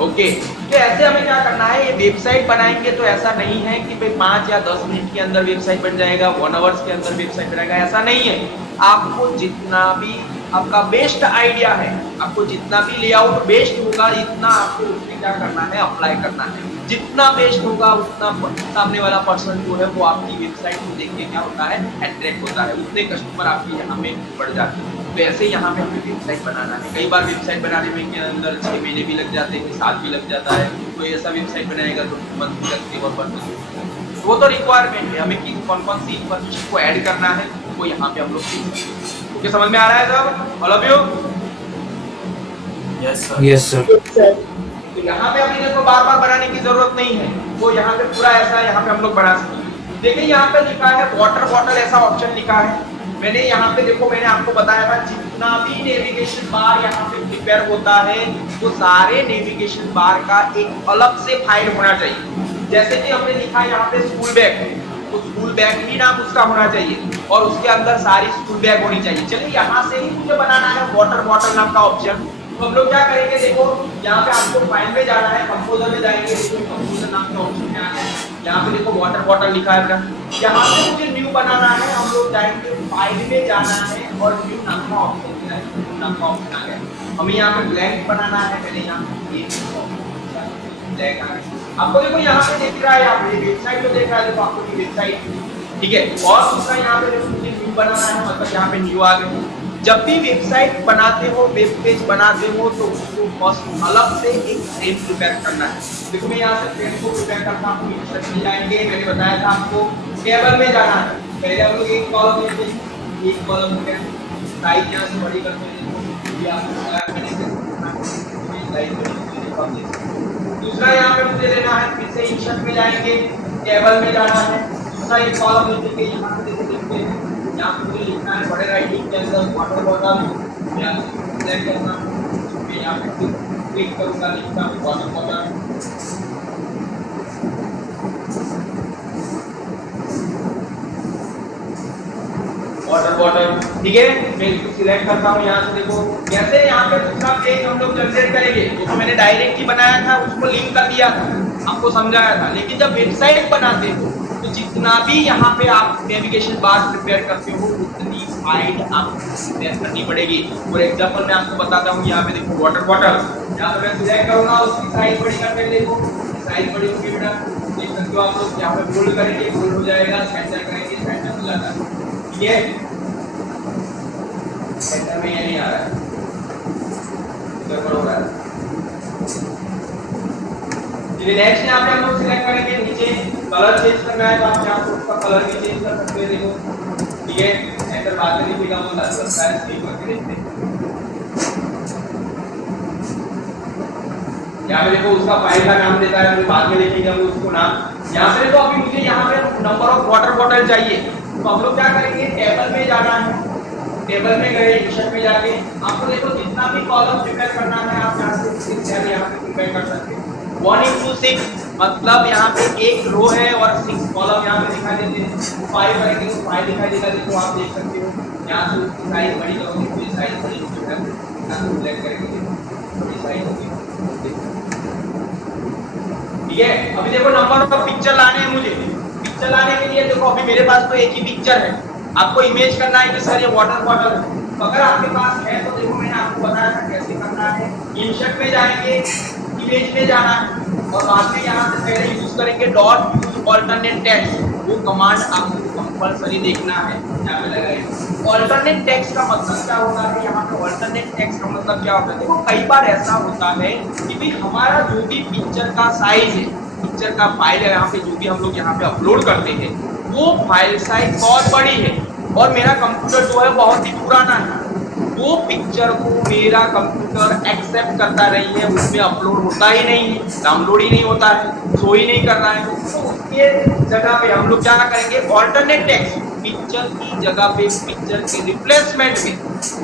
ओके, तो ऐसे हमें क्या करना है, ये वेबसाइट बनाएंगे तो ऐसा नहीं है कि भाई 5 या 10 मिनट के अंदर वेबसाइट बन जाएगा, 1 आवर्स के अंदर वेबसाइट बनेगा, ऐसा नहीं है। आपको जितना भी आपका बेस्ट आइडिया है, आपको जितना भी लेआउट बेस्ट होगा, इतना आपको उसमें क्या करना है, अप्लाई करना है। जितना बेस्ट होगा उतना सामने वाला पर्सन जो है वो आपकी वेबसाइट को देख के क्या होता है, अट्रैक्ट होता है, उतने कस्टमर आपके यहाँ में बढ़ जाते हैं। तो ऐसे यहाँ पे हमें वेबसाइट बनाना है। कई बार वेबसाइट बनाने में के अंदर 6 महीने भी लग जाते हैं, साल भी लग जाता है। तो ऐसा वेबसाइट बनाएगा तो मंथ भी लगती है और मंथ भी लगती है। वो तो रिक्वायरमेंट है, हमें कौन कौन सी इन्फॉर्मेशन को ऐड करना है वो यहाँ पे हम लोग देख सकते हैं। ओके, समझ में आ रहा है सब all of you? Yes sir. Yes sir. तो यहाँ पे अभी देखो बार बार बनाने की जरूरत नहीं है, वो यहाँ पे पूरा ऐसा यहाँ पे हम लोग बना सकते हैं। देखिए यहाँ पे लिखा है वाटर बॉटल, ऐसा ऑप्शन लिखा है। मैंने यहाँ पे देखो, मैंने आपको बताया था जितना भी नेविगेशन बार यहाँ पे प्रिपेयर होता है वो सारे नेविगेशन बार का एक अलग से फाइल होना चाहिए। जैसे कि हमने लिखा है यहाँ पे स्कूल बैग, तो स्कूल बैग भी नाम उसका होना चाहिए और उसके अंदर सारी स्कूल बैग होनी चाहिए। चलिए यहाँ से ही मुझे बनाना है वाटर बॉटल नाम का ऑप्शन। तो हम लोग क्या करेंगे, देखो यहाँ पे आपको फाइल में जाना है, कंपोजर में जाएंगे, कंपोजर नाम का ऑप्शन में आके यहाँ पे देखो वाटर बॉटल लिखा है बेटा, यहाँ पे मुझे न्यू बनाना है। हम लोग जाएंगे फाइल में जाना है और न्यू नाम का ऑप्शन मिला है, न्यू नाम का ऑप्शन आ गया। हमें यहाँ पे ब्लैंक बनाना है, मैंने यहाँ पे ब्लैंक आ गया। आपको देखो यहाँ पे देख रहा है, यहाँ पे वेबसाइट तो देख रहा है, देखो आपको वेबसाइट, ठीक है। और दूसरा यहाँ पे देखो मुझे न्यू बनाना है, मतलब यहाँ पे न्यू आ गया। जब भी वेबसाइट बनाते हो, वेब पेज बनाते हो, तो उसको फर्स्ट अलग से एक फ्रेम प्रिपेयर करना है। देखो मैं यहाँ से फ्रेम को प्रिपेयर करता हूँ, इंसर्ट में जाएंगे, मैंने बताया था आपको टेबल में जाना है। पहले हम लोग एक कॉलम लेते हैं, एक कॉलम हो गया, साइज यहाँ से बड़ी करते हैं, ये आपको बताया मैंने, साइज बड़ी। दूसरा यहाँ पे मुझे लेना है, फिर से इंसर्ट में जाएंगे, टेबल में जाना है, दूसरा एक कॉलम लेते हैं, यहाँ से देखते हैं, यहाँ पे मुझे लिखना है बड़े राइटिंग के अंदर वाटर बॉटल, यहाँ से सेलेक्ट करना, मैं यहाँ पे क्लिक करूँगा, लिखना वाटर बॉटल, वाटर बॉटल, ठीक है। मैं इसको सिलेक्ट करता हूँ, यहाँ से देखो कैसे यहाँ पे दूसरा पेज हम लोग जनरेट करेंगे। तो मैंने डायरेक्ट ही बनाया था, उसको लिंक कर दिया था, आपको समझाया था। लेकिन जब वेबसाइट बनाते हो तो जितना भी यहाँ पे आप नेविगेशन बार प्रिपेयर करते हो उतनी फाइल आपको प्रिपेयर करनी पड़ेगी। फॉर एग्जांपल मैं आपको बताता हूँ, यहाँ पे देखो वाटर बॉटल, यहाँ पे मैं सिलेक्ट करूंगा, उसकी साइज बड़ी करके देखो, साइज बड़ी होगी बेटा, देख सकते हो आप लोग। यहाँ पे बोल्ड करेंगे, बोल्ड हो जाएगा, सेंटर करेंगे, सेंटर हो जाता है, ठीक है। सेंटर में ये नहीं आ रहा है, गड़बड़ हो रहा है, चलिए नेक्स्ट यहाँ पे हम लोग सिलेक्ट करेंगे, नीचे कलर चेंज करना है तो आप यहाँ पे उसका कलर भी चेंज कर सकते हैं। देखो ठीक है, एंटर बाद में लिखेगा वो लगता है सेव करके देखते हैं। यहाँ पे देखो उसका फाइल का नाम देता है, बाद में लिखेगा वो उसको नाम। यहाँ पे देखो अभी मुझे यहाँ पे नंबर ऑफ वाटर बॉटल चाहिए, तो हम लोग क्या करेंगे, टेबल में जाना है। टेबल में गए, इंसर्ट में जाके आपको देखो जितना भी कॉलम प्रिपेयर करना है आप यहाँ से 6 सेल यहाँ पे प्रिपेयर कर सकते हैं। 1:6 मतलब यहाँ पे एक रो है और 6 कॉलम यहाँ पे दिखाई देते हैं। 5 करेंगे तो 5 दिखाई देगा। देखो आप देख सकते हो यहाँ से उसकी साइज बड़ी करोगे तो ये साइज बड़ी होगी, यहाँ से सिलेक्ट करेंगे बड़ी साइज होगी। ठीक है, अभी देखो नंबर ऑफ पिक्चर लाने हैं मुझे। पिक्चर लाने के लिए देखो अभी मेरे पास तो एक ही पिक्चर है, आपको इमेज करना है कि सर ये वाटर बॉटल है। तो अगर आपके पास है तो देखो मैंने आपको बताया था कैसे करना है। इंसर्ट में जाएंगे, इमेज में जाना है और बाद में यहाँ से पहले यूज करेंगे डॉट यूज ऑल्टरनेट टेक्स्ट। वो कमांड आपको कंपलसरी देखना है, यहाँ पे लगाएंगे। ऑल्टरनेट टेक्स्ट का मतलब क्या होता है, यहाँ पे ऑल्टरनेट टेक्स्ट का मतलब क्या होता है। देखो कई बार ऐसा होता है कि भाई हमारा जो भी पिक्चर का साइज है, पिक्चर का फाइल है, यहाँ पे जो भी हम लोग यहाँ पे अपलोड करते हैं वो फाइल साइज बहुत बड़ी है और मेरा कंप्यूटर जो है बहुत ही पुराना है। वो पिक्चर को मेरा कंप्यूटर एक्सेप्ट करता नहीं है, उसमें अपलोड होता ही नहीं है, डाउनलोड ही नहीं होता है, शो ही नहीं कर रहा है। तो उसके जगह पे हम लोग क्या करेंगे, ऑल्टरनेट टेक्स्ट, पिक्चर की जगह पे पिक्चर के रिप्लेसमेंट में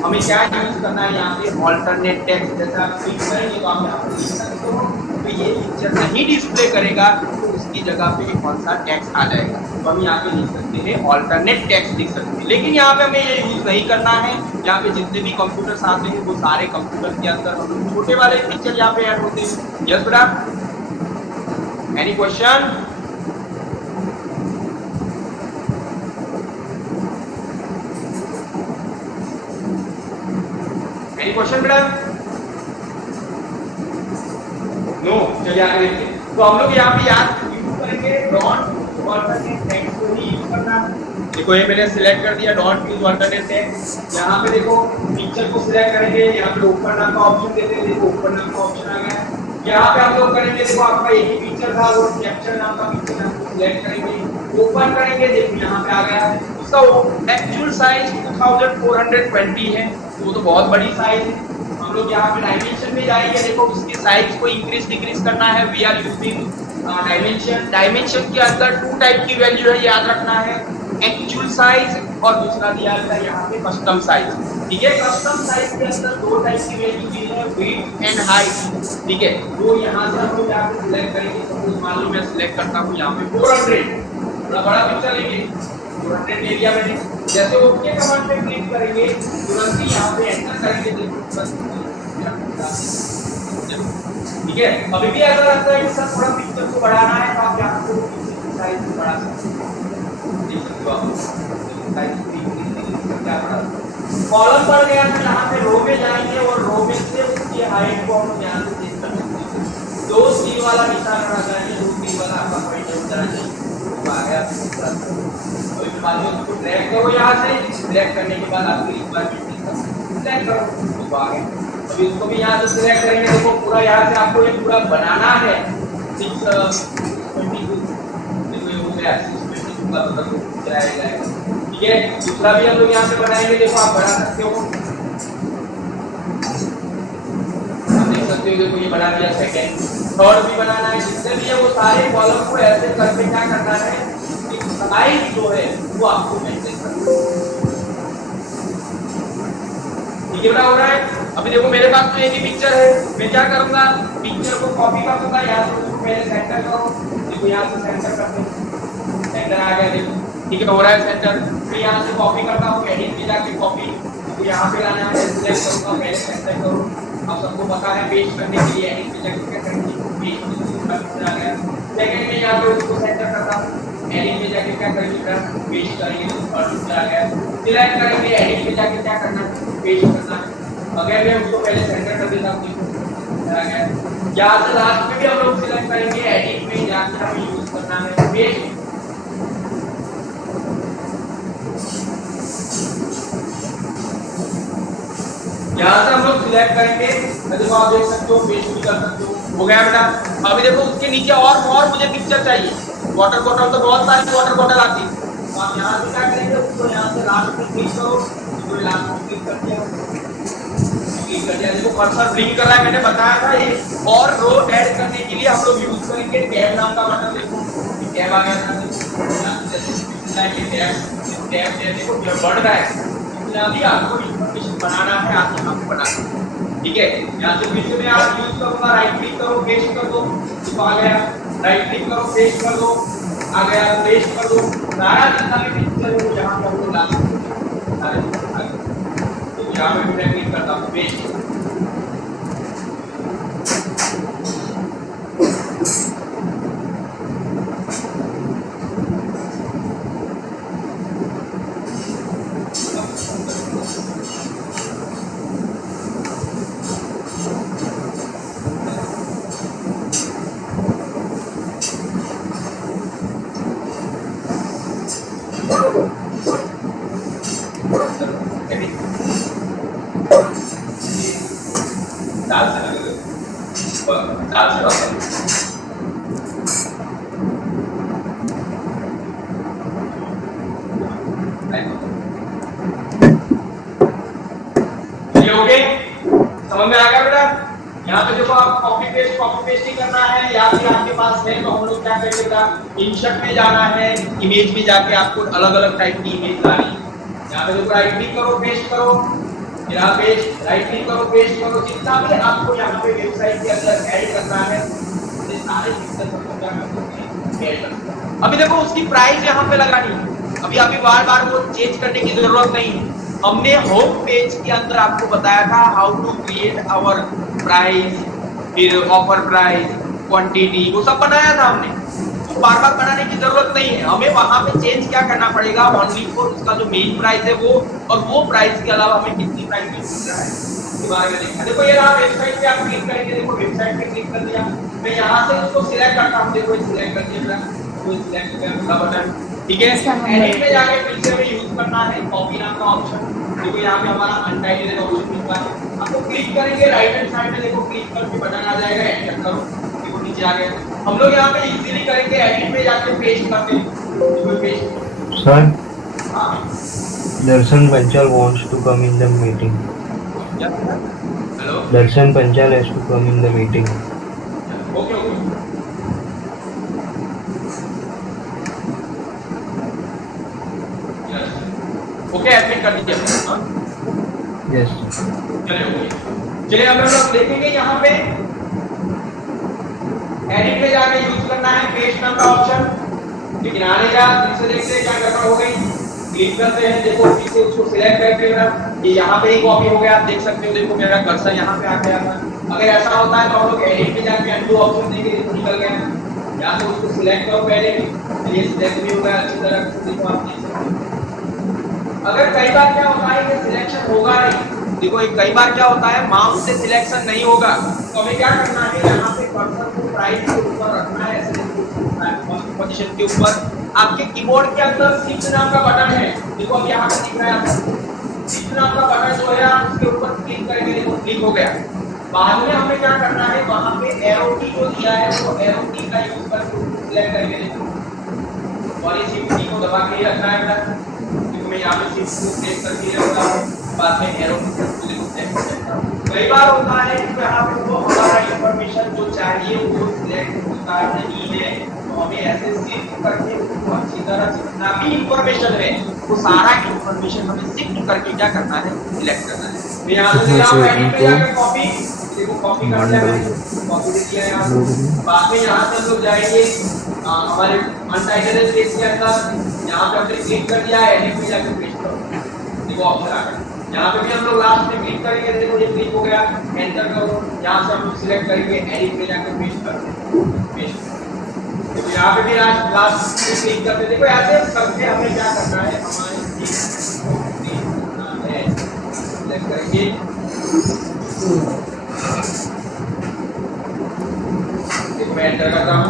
हमें क्या यूज करना है, यहाँ पे ऑल्टरनेट टेक्स्ट। जैसे आप क्लिक करेंगे तो आप यहाँ पे लिख सकते हो तो ये पिक्चर नहीं डिस्प्ले करेगा तो उसकी जगह पे कौन सा टेक्स्ट आ जाएगा, तो हम यहाँ पे लिख सकते हैं ऑल्टरनेट टेक्स्ट लिख सकते हैं। लेकिन यहाँ पे हमें ये यूज नहीं करना है। यहाँ पे जितने भी कंप्यूटर्स आते हैं वो सारे कंप्यूटर के अंदर हम लोग छोटे वाले पिक्चर यहाँ पे ऐड होते हैं। यस बेटा, एनी क्वेश्चन? एनी क्वेश्चन बेटा? नो, चलिए आगे देखते हैं। तो हम लोग यहाँ पे याद यूज करेंगे डॉट ऑल्टरनेट टेक्स्ट को ही यूज करना है। देखो ये मैंने सिलेक्ट कर दिया डॉट यूज ऑल्टरनेट टेक्स्ट। यहाँ पे देखो पिक्चर को सिलेक्ट करेंगे, यहाँ पे ओपन नाम का ऑप्शन देते हैं, देखो ओपन नाम का ऑप्शन आ गया। यहाँ पे हम लोग करेंगे, देखो आपका एक ही पिक्चर था वो कैप्चर नाम का पिक्चर नाम को सिलेक्ट करेंगे, ओपन करेंगे, देखो यहाँ पे आ गया है। उसका एक्चुअल साइज 2420 है, वो तो बहुत बड़ी साइज है। हम लोग यहाँ पे डायमेंशन में जाएंगे, देखो उसकी साइज को इंक्रीज डिक्रीज करना है। We are using dimension. Dimension के अंदर 2 टाइप की वैल्यू है, याद रखना है, एक्चुअल साइज और दूसरा दिया है यहाँ पे कस्टम साइज। ठीक है, कस्टम साइज के अंदर 2 टाइप की वैल्यू दी है, विड्थ एंड हाइट। ठीक है, तो यहाँ से हम लोग यहाँ पे सिलेक्ट करेंगे। सपोज मान लो मैं सिलेक्ट करता हूँ यहाँ पे 400, थोड़ा बड़ा पिक्चर लेंगे 400 एरिया में। जैसे ओके कमांड पे क्लिक करेंगे तुरंत ही यहाँ पे एंटर करेंगे, देखो ठीक है। अभी भी ऐसा लगता है कि सर थोड़ा पिक्चर को बढ़ाना है तो आप यहाँ पे साइज को बढ़ा सकते हो, देख सकते हो आप साइज को क्या बढ़ा। कॉलम बढ़ गया तो यहाँ पे रो में जाएंगे और रो में से उसकी हाइट को हम यहाँ से चेंज कर सकते हैं। 2 3 वाला निशान रखा जाएगा, 2 3 वाला आपका पॉइंट हो जाएगा, तो आ गया। अभी बाद में उसको ड्रैग करो, यहाँ से ड्रैग करने के बाद आपको एक बार सिलेक्ट करो तो आ गया। अभी इसको भी यहाँ से सिलेक्ट करेंगे, देखो पूरा यहाँ से आपको ये पूरा बनाना है 622, देखो ये हो गया 622 का मतलब जाएगा। ठीक है, दूसरा भी हम लोग यहाँ से बनाएंगे, देखो आप बना सकते हो, आप देख सकते हो, देखो ये बना दिया। सेकंड थर्ड भी बनाना है, जितने भी है वो सारे कॉलम को ऐसे करके क्या करना है, साइज जो है वो आपको मेंटेन करना है। ठीक है, हो रहा है। अभी देखो मेरे पास तो एक ही पिक्चर है, मैं क्या करूंगा, पिक्चर को कॉपी कर दूंगा, यहाँ से उसको पहले सेंटर करो, देखो यहाँ से सेंटर करते हैं, सेंटर आ गया, देखो ठीक है, हो रहा है सेंटर। फिर यहाँ से कॉपी करता हूँ, एडिट में जाके कॉपी, तो यहाँ पे लाना है, सिलेक्ट करूंगा, पहले सेंटर करो। अब सबको पता है पेस्ट करने के लिए एडिट में जाके क्या करेंगे, पेस्ट आ गया। सेकंड में यहाँ पे उसको सेंटर करता हूँ, एडिट में जाके क्या करेंगे, पेस्ट करेंगे, फर्स्ट आ गया। सिलेक्ट करेंगे, एडिट में जाके क्या करना है, पेस्ट करना है। अगर मैं उसको पहले सेंटर कर देता हूँ, आ गया। यहाँ से लास्ट में भी हम लोग सिलेक्ट करेंगे, एडिट में जाके हमें यूज करना है पेस्ट। यहाँ से हम लोग सिलेक्ट करेंगे देखो आप देख सकते हो, पेस्ट भी कर सकते हो गया बेटा। अभी देखो उसके नीचे और मुझे पिक्चर चाहिए, वाटर बॉटल तो बहुत सारी वाटर बॉटल आती है, तो आप यहाँ से क्या करेंगे, उसको यहाँ से लास्ट में क्लिक करो, तो लास्ट में क्लिक कर दिया, देखो कर्सर ब्लिंक कर रहा है। मैंने बताया था ये और रो ऐड करने के लिए हम लोग यूज करेंगे टैब नाम का बटन। देखो टैब आ गया था, टैब देखो बढ़ रहा है, इतना भी आपको इंफॉर्मेशन बनाना है, आपको बनाना, ठीक है। यहाँ से फिर से मैं आप यूज करूंगा, राइट क्लिक करो, पेस्ट कर दो, तो आ गया, राइट क्लिक करो, पेस्ट कर दो, आ गया, पेस्ट कर दो, सारा जितना भी पिक्चर है वो यहाँ पर आपको डाल दो, सारे तो यहाँ पे मैं क्लिक करता हूँ पेस्ट। समझ में आ गया बेटा? यहाँ पे देखो आप कॉपी पेस्ट ही करना है, या फिर आपके पास है तो हम लोग क्या करेंगे बेटा, इंसर्ट में जाना है, इमेज में जाके आपको अलग अलग टाइप की इमेज लानी है। यहाँ पे देखो राइट क्लिक करो, पेस्ट करो, यहाँ पेस्ट, राइट क्लिक करो, पेस्ट करो, जितना भी आपको यहाँ पे वेबसाइट के अंदर ऐड करना है ये सारे पिक्चर को क्या करते हैं। अभी देखो उसकी प्राइस यहाँ पे लगानी है, अभी बार-बार वो चेंज करने की जरूरत नहीं है। हमने होम पेज के अंदर आपको बताया था how to create our price, फिर ऑफर प्राइस, क्वांटिटी, वो सब बनाया था हमने, तो बार-बार बनाने की जरूरत नहीं है। हमें वहां पे चेंज क्या करना पड़ेगा, ओनली फॉर उसका जो मेन प्राइस है वो, और वो प्राइस के अलावा हमें कितनी प्राइस मिल रहा है इसके बारे में देखना। देखो ये रहा वेबसाइट पे आप क्लिक करेंगे, देखो वेबसाइट पे क्लिक कर दिया, मैं यहाँ से उसको सिलेक्ट करता हूँ, देखो सिलेक्ट कर दिया, तो सिलेक्ट करने का बटन, ठीक है। एडिट में जाके फिर से हमें यूज करना है कॉपी नाम का ऑप्शन। देखो यहाँ पे हमारा अनटाइटल ऑप्शन मिल रहा है, आपको क्लिक करेंगे राइट हैंड साइड में, देखो क्लिक करके बटन आ जाएगा, एडिट करो, देखो नीचे आ गया। हम लोग यहाँ पे इजीली करेंगे, एडिट में जाके पेस्ट करते हैं, देखो पेस्ट। सर, हां Darshan Panchal wants to come in the meeting. Hello, Darshan Panchal has to come in the meeting. Okay okay admit कर दीजिए हां Yes. चलिए अब हम लोग देखेंगे यहाँ पे एडिट में जाके यूज करना है पेस्ट नाम का ऑप्शन। लेकिन आने जा फिर से देखते हैं क्या गड़बड़ हो गई, क्लिक करते हैं, देखो फिर से उसको सिलेक्ट करके ये यहाँ पे ही कॉपी हो गया, आप देख सकते हो, देखो मेरा कर्सर यहाँ पे आ गया था। अगर ऐसा होता है तो हम लोग एडिट में जाके अनडू ऑप्शन देंगे, देखो निकल गया। या तो उसको सिलेक्ट करो पहले, ये सिलेक्ट भी हो गया अच्छी तरह से, देखो आप देख सकते हो। अगर कई बार क्या होता है कि सिलेक्शन होगा नहीं, देखो कई बार क्या होता है माउस से सिलेक्शन नहीं होगा, तो हमें क्या करना है, यहाँ पे कर्सर को प्राइस के ऊपर रखना है, ऐसे पोजीशन के ऊपर। आपके कीबोर्ड के अंदर शिफ्ट नाम का बटन है, देखो अब यहाँ पे दिख रहा है आपको शिफ्ट नाम का बटन जो है, आप उसके ऊपर क्लिक करेंगे, देखो क्लिक हो गया। बाद में हमें क्या करना है, वहां पे एरो की जो दिया है वो एरो की का यूज करके सिलेक्ट करेंगे, देखो और ये शिफ्ट की को दबा के ही रखना है बेटा। मैं यहाँ पे शिफ्ट को प्रेस करके रखता हूँ, बाद में एरो की को देखो सेलेक्ट करता हूँ। कई बार होता है कि यहाँ पे वो हमारा इंफॉर्मेशन जो चाहिए वो सिलेक्ट होता नहीं है, तो हमें ऐसे शिफ्ट करके उसको अच्छी तरह से जितना भी इंफॉर्मेशन है वो सारा इंफॉर्मेशन हमें शिफ्ट करके क्या करना है, सिलेक्ट करना है। तो यहाँ से एडिट पे जाकर कॉपी, देखो कॉपी कर लिया मैंने, कॉपी दे दिया यहाँ पे। बाद में यहाँ से हम लोग जाएंगे हमारे अनटाइटल्ड पेज के अंदर, यहाँ पे हमने क्लिक कर दिया, एडिट में जाकर पेस्ट करो, देखो ऑप्शन आ गया। यहाँ पे भी हम लोग लास्ट में क्लिक करेंगे, देखो ये क्लिक हो गया, एंटर करो, यहाँ से हम लोग सिलेक्ट करेंगे, एडिट में जाकर पेस्ट करो, पेस्ट। देखो यहाँ पे भी लास्ट में क्लिक करते, देखो ऐसे करके हमें क्या करना है, हमारे सिलेक्ट करेंगे, देखो मैं एंटर करता हूँ,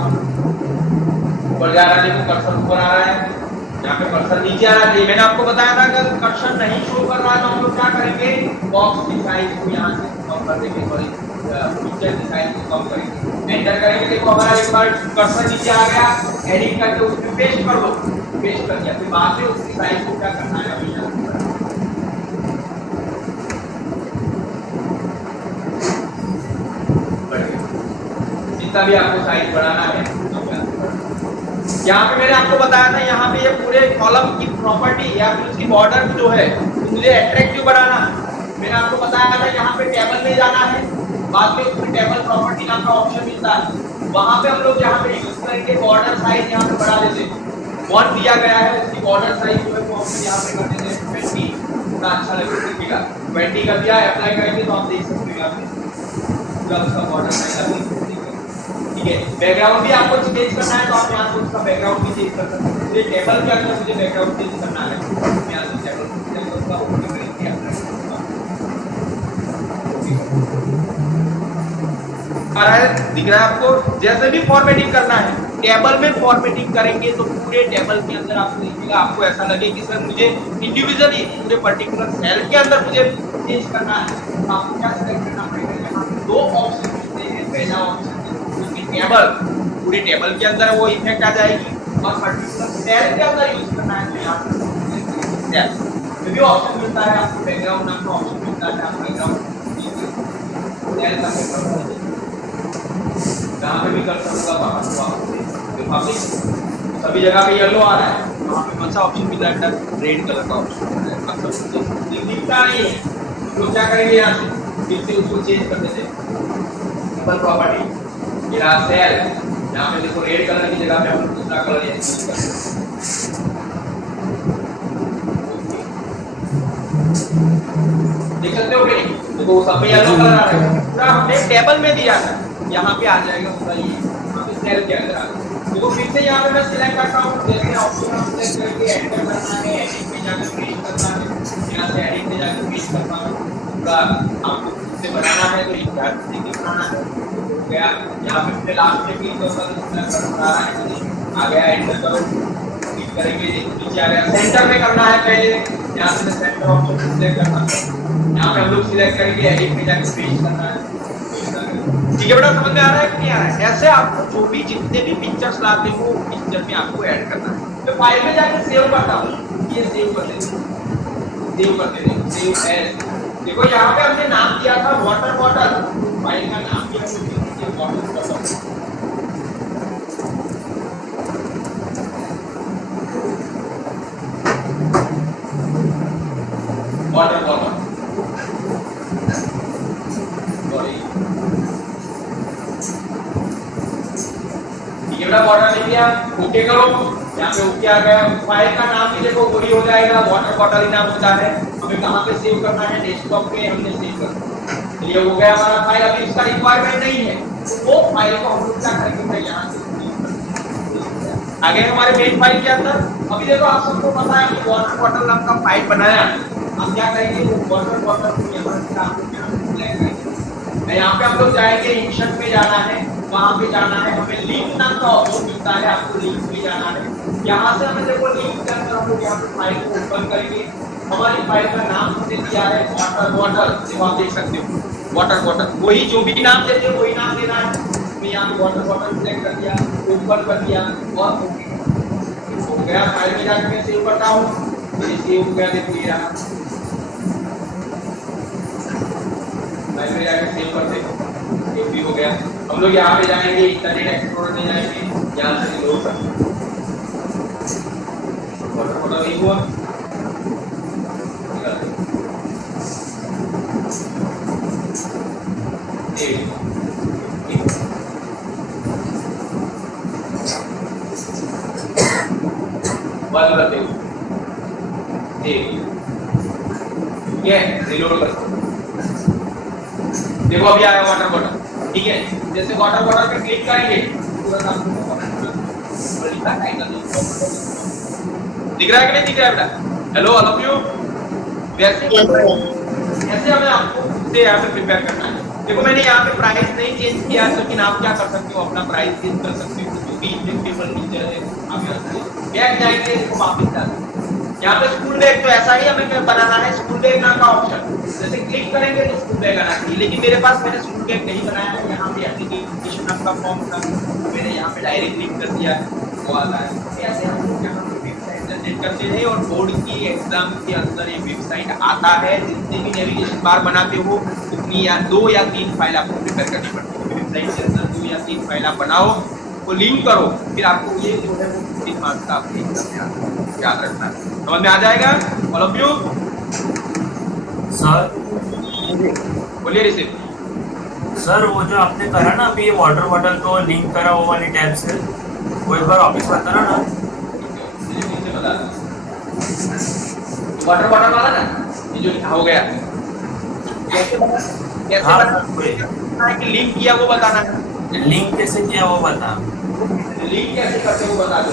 ऊपर जा रहा है, देखो कर्सर ऊपर आ रहा है, यहाँ पे कर्सर नीचे आ रहा है। मैंने आपको बताया था अगर कर्सर नहीं शो कर रहा है तो हम लोग क्या करेंगे, बॉक्स की साइज को यहाँ से कम कर देंगे, सॉरी पिक्चर की साइज को कम करेंगे। एंटर करेंगे, देखो हमारा एक बार कर्सर नीचे आ गया, एडिट करके उसमें पेस्ट कर दो, पेस्ट कर दिया। फिर बाद में उसकी साइज को क्या करना है अभी जितना भी आपको साइज बढ़ाना है। यहाँ पे मैंने आपको बताया था, यहाँ पे ये पूरे कॉलम की प्रॉपर्टी या फिर उसकी बॉर्डर जो है तो मुझे अट्रैक्टिव बनाना है। मैंने आपको बताया था यहाँ पे टेबल में जाना है, बाद में उसमें टेबल प्रॉपर्टी नाम का ऑप्शन मिलता है, वहां पे हम लोग यहाँ पे यूज करेंगे बॉर्डर साइज यहाँ पे बढ़ा देते हैं। 1 दिया गया है, उसकी बॉर्डर साइज जो है वो हम यहाँ पे कर देते हैं 20, थोड़ा अच्छा लगेगा। 20 कर दिया, अप्लाई करेंगे तो आप देख सकते हो यहाँ पे पूरा उसका बॉर्डर साइज। ठीक है, बैकग्राउंड भी आपको चेंज करना है तो आप यहाँ से उसका बैकग्राउंड भी चेंज कर सकते हैं। मुझे टेबल के अंदर मुझे बैकग्राउंड चेंज करना है, यहाँ से टेबल उसका ओके करेंगे। दिख रहा है आपको? जैसे भी फॉर्मेटिंग करना है, टेबल में फॉर्मेटिंग करेंगे तो पूरे टेबल के अंदर आपको दिखेगा, आपको ऐसा लगे कि सर मुझे इंडिविजुअली पूरे पर्टिकुलर सेल के अंदर मुझे चेंज करना है। तो आपको क्या सेलेक्ट करना पड़ेगा? यहाँ पे 2 ऑप्शन मिलते हैं। पहला ऑप्शन टेबल, पूरी टेबल के अंदर वो इफेक्ट आ जाएगी, और पर्टिकुलर सेल के अंदर यूज करना है तो यहाँ पे भी ऑप्शन मिलता है आपको। बैकग्राउंड नाम का ऑप्शन मिलता है, आप बैकग्राउंड सेल का बैकग्राउंड जहाँ पे भी कर सकूंगा वहाँ पे सभी जगह पे येलो आ रहा है, वहाँ पे कौन सा ऑप्शन मिल रहा है? रेड कलर का ऑप्शन दिखता नहीं है। तो क्या करेंगे, यहाँ से फिर से उसको चेंज कर देते हैं टेबल प्रॉपर्टी, मेरा सेल यहाँ पे देखो रेड कलर की जगह पे हम दूसरा कलर यूज कर देख सकते हो कि देखो सब में येलो कलर आ रहा है, पूरा हमने टेबल में दिया था, यहाँ पे आ जाएगा पूरा ये यहाँ पे सेल के अंदर आ जाएगा। देखो फिर से यहाँ पे मैं सिलेक्ट करता हूँ, जैसे ऑप्शन सिलेक्ट करके एंटर करना है, एडिट में जाकर पेस्ट करना है, यहाँ से एडिट में जाकर पेस्ट करना है, पूरा आपको खुद से बनाना है तो यहाँ से बनाना है। गया यहाँ पे अपने लास्ट में क्लिक कर रहा है, आ गया एंटर करो, क्लिक करेंगे नीचे आ गया। सेंटर में करना है पहले, यहाँ से सेंटर ऑप्शन सिलेक्ट करना है, यहाँ पे हम लोग सिलेक्ट करेंगे, एडिट में जाकर पेस्ट करना है। ठीक है बेटा, समझ में आ रहा है कि नहीं आ रहा है? ऐसे आपको जो भी जितने भी पिक्चर्स लाते हो पिक्चर में आपको ऐड करना है। तो फाइल में जाकर सेव करता हूँ, ये सेव कर देते सेव एज। देखो यहाँ पे हमने नाम दिया था वाटर बॉटल, फाइल का नाम दिया water bottle. Water bottle border लिख दिया, ओके करो। यहाँ पे ओके आ गया। फाइल का नाम भी देखो वही हो जाएगा, वाटर बॉटल ही नाम होता है। हमें कहाँ पे सेव करना है? डेस्कटॉप पे हमने सेव करना है। ये हो गया हमारा फाइल। अभी इसका रिक्वायरमेंट नहीं है तो वो फाइल को हम लोग क्या करेंगे, यहाँ से आगे हमारे मेन फाइल के अंदर। अभी देखो आप सबको पता है कि वाटर बॉटल नाम का फाइल बनाया, हम क्या करेंगे वो वाटर बॉटल को यहाँ से यहाँ पे हम लोग जाएंगे, इंसर्ट में जाना है, वहां पे जाना है, हमें लिंक नाम का ऑप्शन मिलता है, आपको लिंक में जाना है। यहाँ से हमें देखो लिंक के अंदर हम लोग यहाँ पे फाइल को ओपन करेंगे। हमारी फाइल का नाम हमने दिया है वाटर बॉटल, देखो आप देख सकते हो वाटर बॉटल, वही जो भी नाम देते हो वही नाम देना है। मैं यहाँ पे वाटर बॉटल सिलेक्ट कर दिया, ओपन कर दिया और हो गया। फाइल में जाकर मैं सेव करता हूँ, ये सेव हो गया। देखो ये रहा, फाइल में जाकर सेव करते हैं, सेव भी हो गया। हम लोग यहाँ पे जाएंगे, इंटरनेट एक्सप्लोरर में जाएंगे, यहाँ से लोड करते हैं। वाटर बॉटल नहीं हुआ, बंद करते हो, ठीक है, रिलोड करते हो। देखो अभी आया वाटर बॉटल, ठीक है। जैसे वाटर बॉटल पे क्लिक करेंगे तुरंत आपको लिखा टाइटल दिख रहा है कि नहीं दिख रहा है बेटा? हेलो ऑल ऑफ यू, ऐसे हमें आपको से यहाँ पे प्रिपेयर करना है। देखो मैंने यहाँ पे प्राइस नहीं चेंज किया, लेकिन आप क्या कर सकते हो, अपना प्राइस चेंज कर सकते हो। जो भी टेबल फीचर है आप यहाँ से बैक जाएंगे, इसको वापस डाल यहाँ पे स्कूल बैग तो ऐसा ही हमें बनाना है, स्कूल बैग नाम का ऑप्शन जैसे क्लिक करेंगे तो स्कूल बैग आना चाहिए, लेकिन मेरे पास मैंने स्कूल बैग नहीं बनाया है। यहाँ पे एप्लीकेशन नाम का फॉर्म था, मैंने यहाँ पे डायरेक्ट क्लिक कर दिया है, वो आता है। ऐसे हम लोग यहाँ पे वेबसाइट जनरेट करते हैं और बोर्ड की एग्जाम के अंदर ये वेबसाइट आता है। जितने भी नेविगेशन बार बनाते हो उतनी या 2 या 3 फाइल आपको प्रिपेयर करनी पड़ती है। वेबसाइट के अंदर 2 या 3 फाइल आप बनाओ, वो लिंक करो, फिर आपको ये जो है वो 3 मार्क्स का आपके एग्जाम में याद रखना है। समझ में आ जाएगा ऑल ऑफ यू? सर बोलिए रिसिव। सर वो जो आपने करा ना अभी वाटर बॉटल को लिंक करा वो वाली टैब से, वो एक बार ऑफिस में करा ना। मुझे बता वाटर बॉटल वाला ना, ये जो लिखा हो गया कैसे बना, कैसे हाँ, बना कि लिंक किया वो बताना है। लिंक कैसे किया वो बता। लिंक कैसे करते हो बता दो।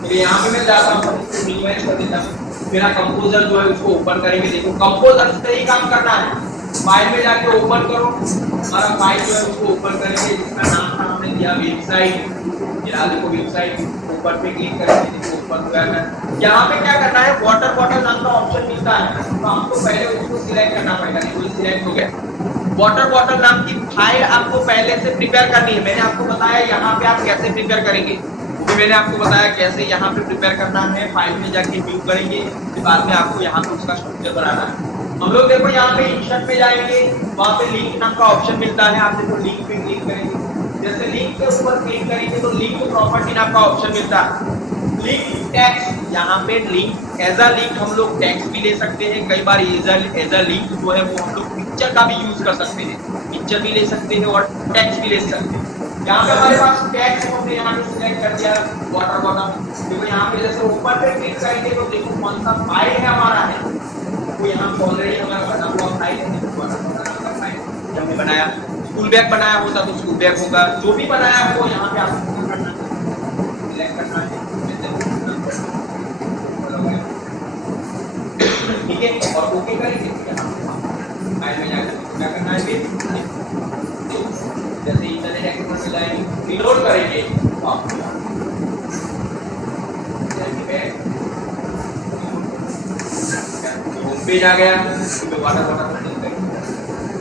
तो यहाँ पे मैं जाता हूँ, इसको मिनिमाइज कर देता हूँ, मेरा कंपोजर जो है उसको ओपन करेंगे। देखो कंपोजर से ही काम करना है, फाइल में जाके ओपन करो, हमारा फाइल जो है उसको ओपन करेंगे, जिसका नाम था हमने दिया वेबसाइट। यहाँ देखो वेबसाइट, ऊपर पे क्लिक करेंगे, देखो ओपन हो गया। यहाँ पे क्या करना है, वाटर बॉटल नाम का ऑप्शन मिलता है, तो आपको पहले उसको सिलेक्ट करना पड़ेगा। देखो सिलेक्ट हो गया। वाटर बॉटल नाम की फाइल आपको पहले से प्रिपेयर करनी है। मैंने आपको बताया यहाँ पे आप कैसे प्रिपेयर करेंगे, मैंने आपको बताया कैसे यहाँ पे प्रिपेयर करना है। फाइल में जाके व्यू करेंगे, फिर बाद में आपको यहाँ पे उसका स्ट्रक्चर बनाना है। हम लोग देखो यहाँ पे इंसर्ट में जाएंगे, वहाँ पे लिंक नाम का ऑप्शन मिलता है। आप देखो लिंक पे क्लिक करेंगे, जैसे लिंक के ऊपर क्लिक करेंगे तो लिंक प्रॉपर्टी नाम का ऑप्शन मिलता है। लिंक टेक्स्ट, यहाँ पे लिंक एज अ लिंक हम लोग टेक्स्ट भी ले सकते हैं, कई बार एज अ लिंक जो है वो हम लोग पिक्चर का भी यूज कर सकते हैं, पिक्चर भी ले सकते हैं और टेक्स्ट भी ले सकते हैं। यहाँ पे हमारे पास टेक्स्ट हमने यहाँ पे सिलेक्ट कर दिया वाटर बॉटल। देखो यहाँ पे जैसे ऊपर पे क्लिक करेंगे तो देखो कौन सा फाइल है हमारा है, वो यहाँ पे ऑलरेडी हमारा बना हुआ फाइल है। वाटर बॉटल का फाइल हमने बनाया, स्कूल बैग बनाया होता तो स्कूल बैग होगा, जो भी बनाया हो यहाँ पे आपको करना है, सिलेक्ट करना है, ठीक है, और ओके करेंगे। फाइल में जाकर क्या करना है, फिर जैसे इंटरनेट एक्सेस से जाएंगे रिलोड करेंगे तो आपको होम पेज आ गया, तो वाटर बॉटल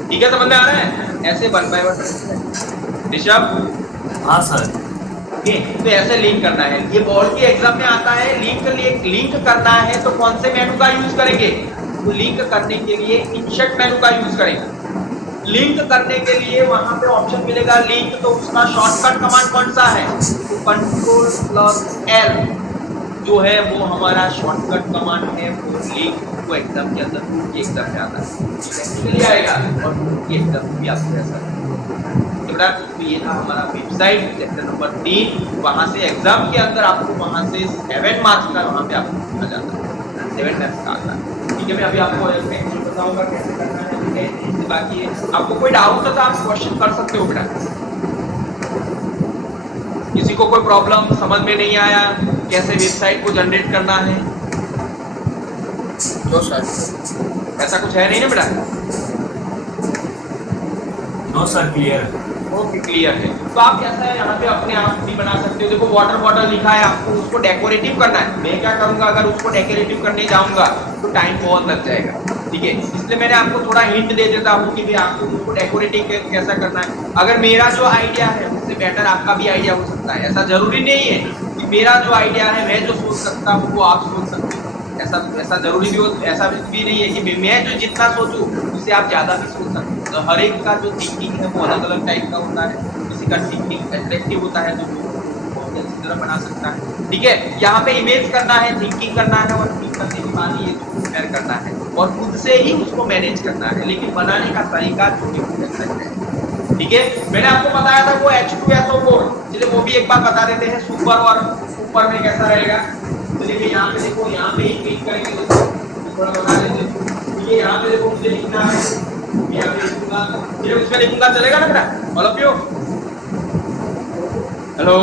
ठीक है, समझ में आ रहा है? ऐसे 1 बाय 1 ऋषभ। हाँ सर। ओके, तो ऐसे लिंक करना है। ये बोर्ड की एग्जाम में आता है। लिंक करना है तो कौन से मेनू का यूज करेंगे, तो लिंक करने के लिए इंसर्ट मेनू का यूज करेंगे। लिंक करने के लिए वहां पे ऑप्शन मिलेगा लिंक, तो उसका शॉर्टकट कमांड कौन सा है, तो Ctrl+L जो है वो हमारा शॉर्टकट कमांड है। वो लिंक को एग्जाम के अंदर एग्जाम में आता है, चलिए आएगा और ये एग्जाम भी आपको ऐसा तो ये था हमारा वेबसाइट चैप्टर नंबर 3। वहां से एग्जाम के अंदर आपको वहां से 7 मार्क्स का वहां पे आपको आ जाता है, 7 मार्क्स का आता है। ठीक है, मैं अभी आपको एक्चुअली बताऊंगा कैसे करना है। ठीक है, बाकी आपको कोई डाउट है तो आप क्वेश्चन कर सकते हो बेटा। किसी को कोई प्रॉब्लम समझ में नहीं आया कैसे वेबसाइट को जनरेट करना है, तो सर ऐसा कुछ है नहीं ना बेटा? नो सर, क्लियर है। ओके, क्लियर है। तो आप कैसा है यहाँ पे अपने आप भी बना सकते हो। देखो वाटर बॉटल लिखा है, आपको उसको डेकोरेटिव करना है। मैं क्या करूंगा, अगर उसको डेकोरेटिव करने जाऊंगा तो टाइम बहुत लग जाएगा, ठीक है, इसलिए मैंने आपको थोड़ा हिंट दे देता हूँ कि भाई आपको उसको डेकोरेटिव कैसा करना है। अगर मेरा जो आइडिया है उससे बेटर आपका भी आइडिया हो सकता है। ऐसा जरूरी नहीं है कि मेरा जो आइडिया है, मैं जो सोच सकता हूँ वो आप सोच सकते हो। ऐसा जरूरी भी हो, ऐसा भी नहीं है कि मैं जो जितना सोचूं उससे आप ज्यादा भी सोच सकते हो। तो हर एक का जो थिंकिंग है वो अलग अलग टाइप का होता है। किसी का थिंकिंग अट्रैक्टिव होता है तो बहुत अच्छी तरह बना सकता है। ठीक है, यहाँ पे इमेज करना है, थिंकिंग करना है और थिंक करने के बाद ये प्रिपेयर करना है और खुद से ही उसको मैनेज करना है, लेकिन बनाने का तरीका जो भी हो सकता है। ठीक है, मैंने आपको बताया था वो H2SO4, चलिए वो भी एक बार बता देते हैं। सुपर और ऊपर में कैसा रहेगा, चलिए यहाँ पे देखो, यहाँ पे ही क्लिक करेंगे तो थोड़ा बता देते हैं। ये यहाँ पे देखो मुझे लिखना है, यहाँ पे लिखूंगा, फिर उसमें लिखूंगा, चलेगा ना बेटा? All of you hello.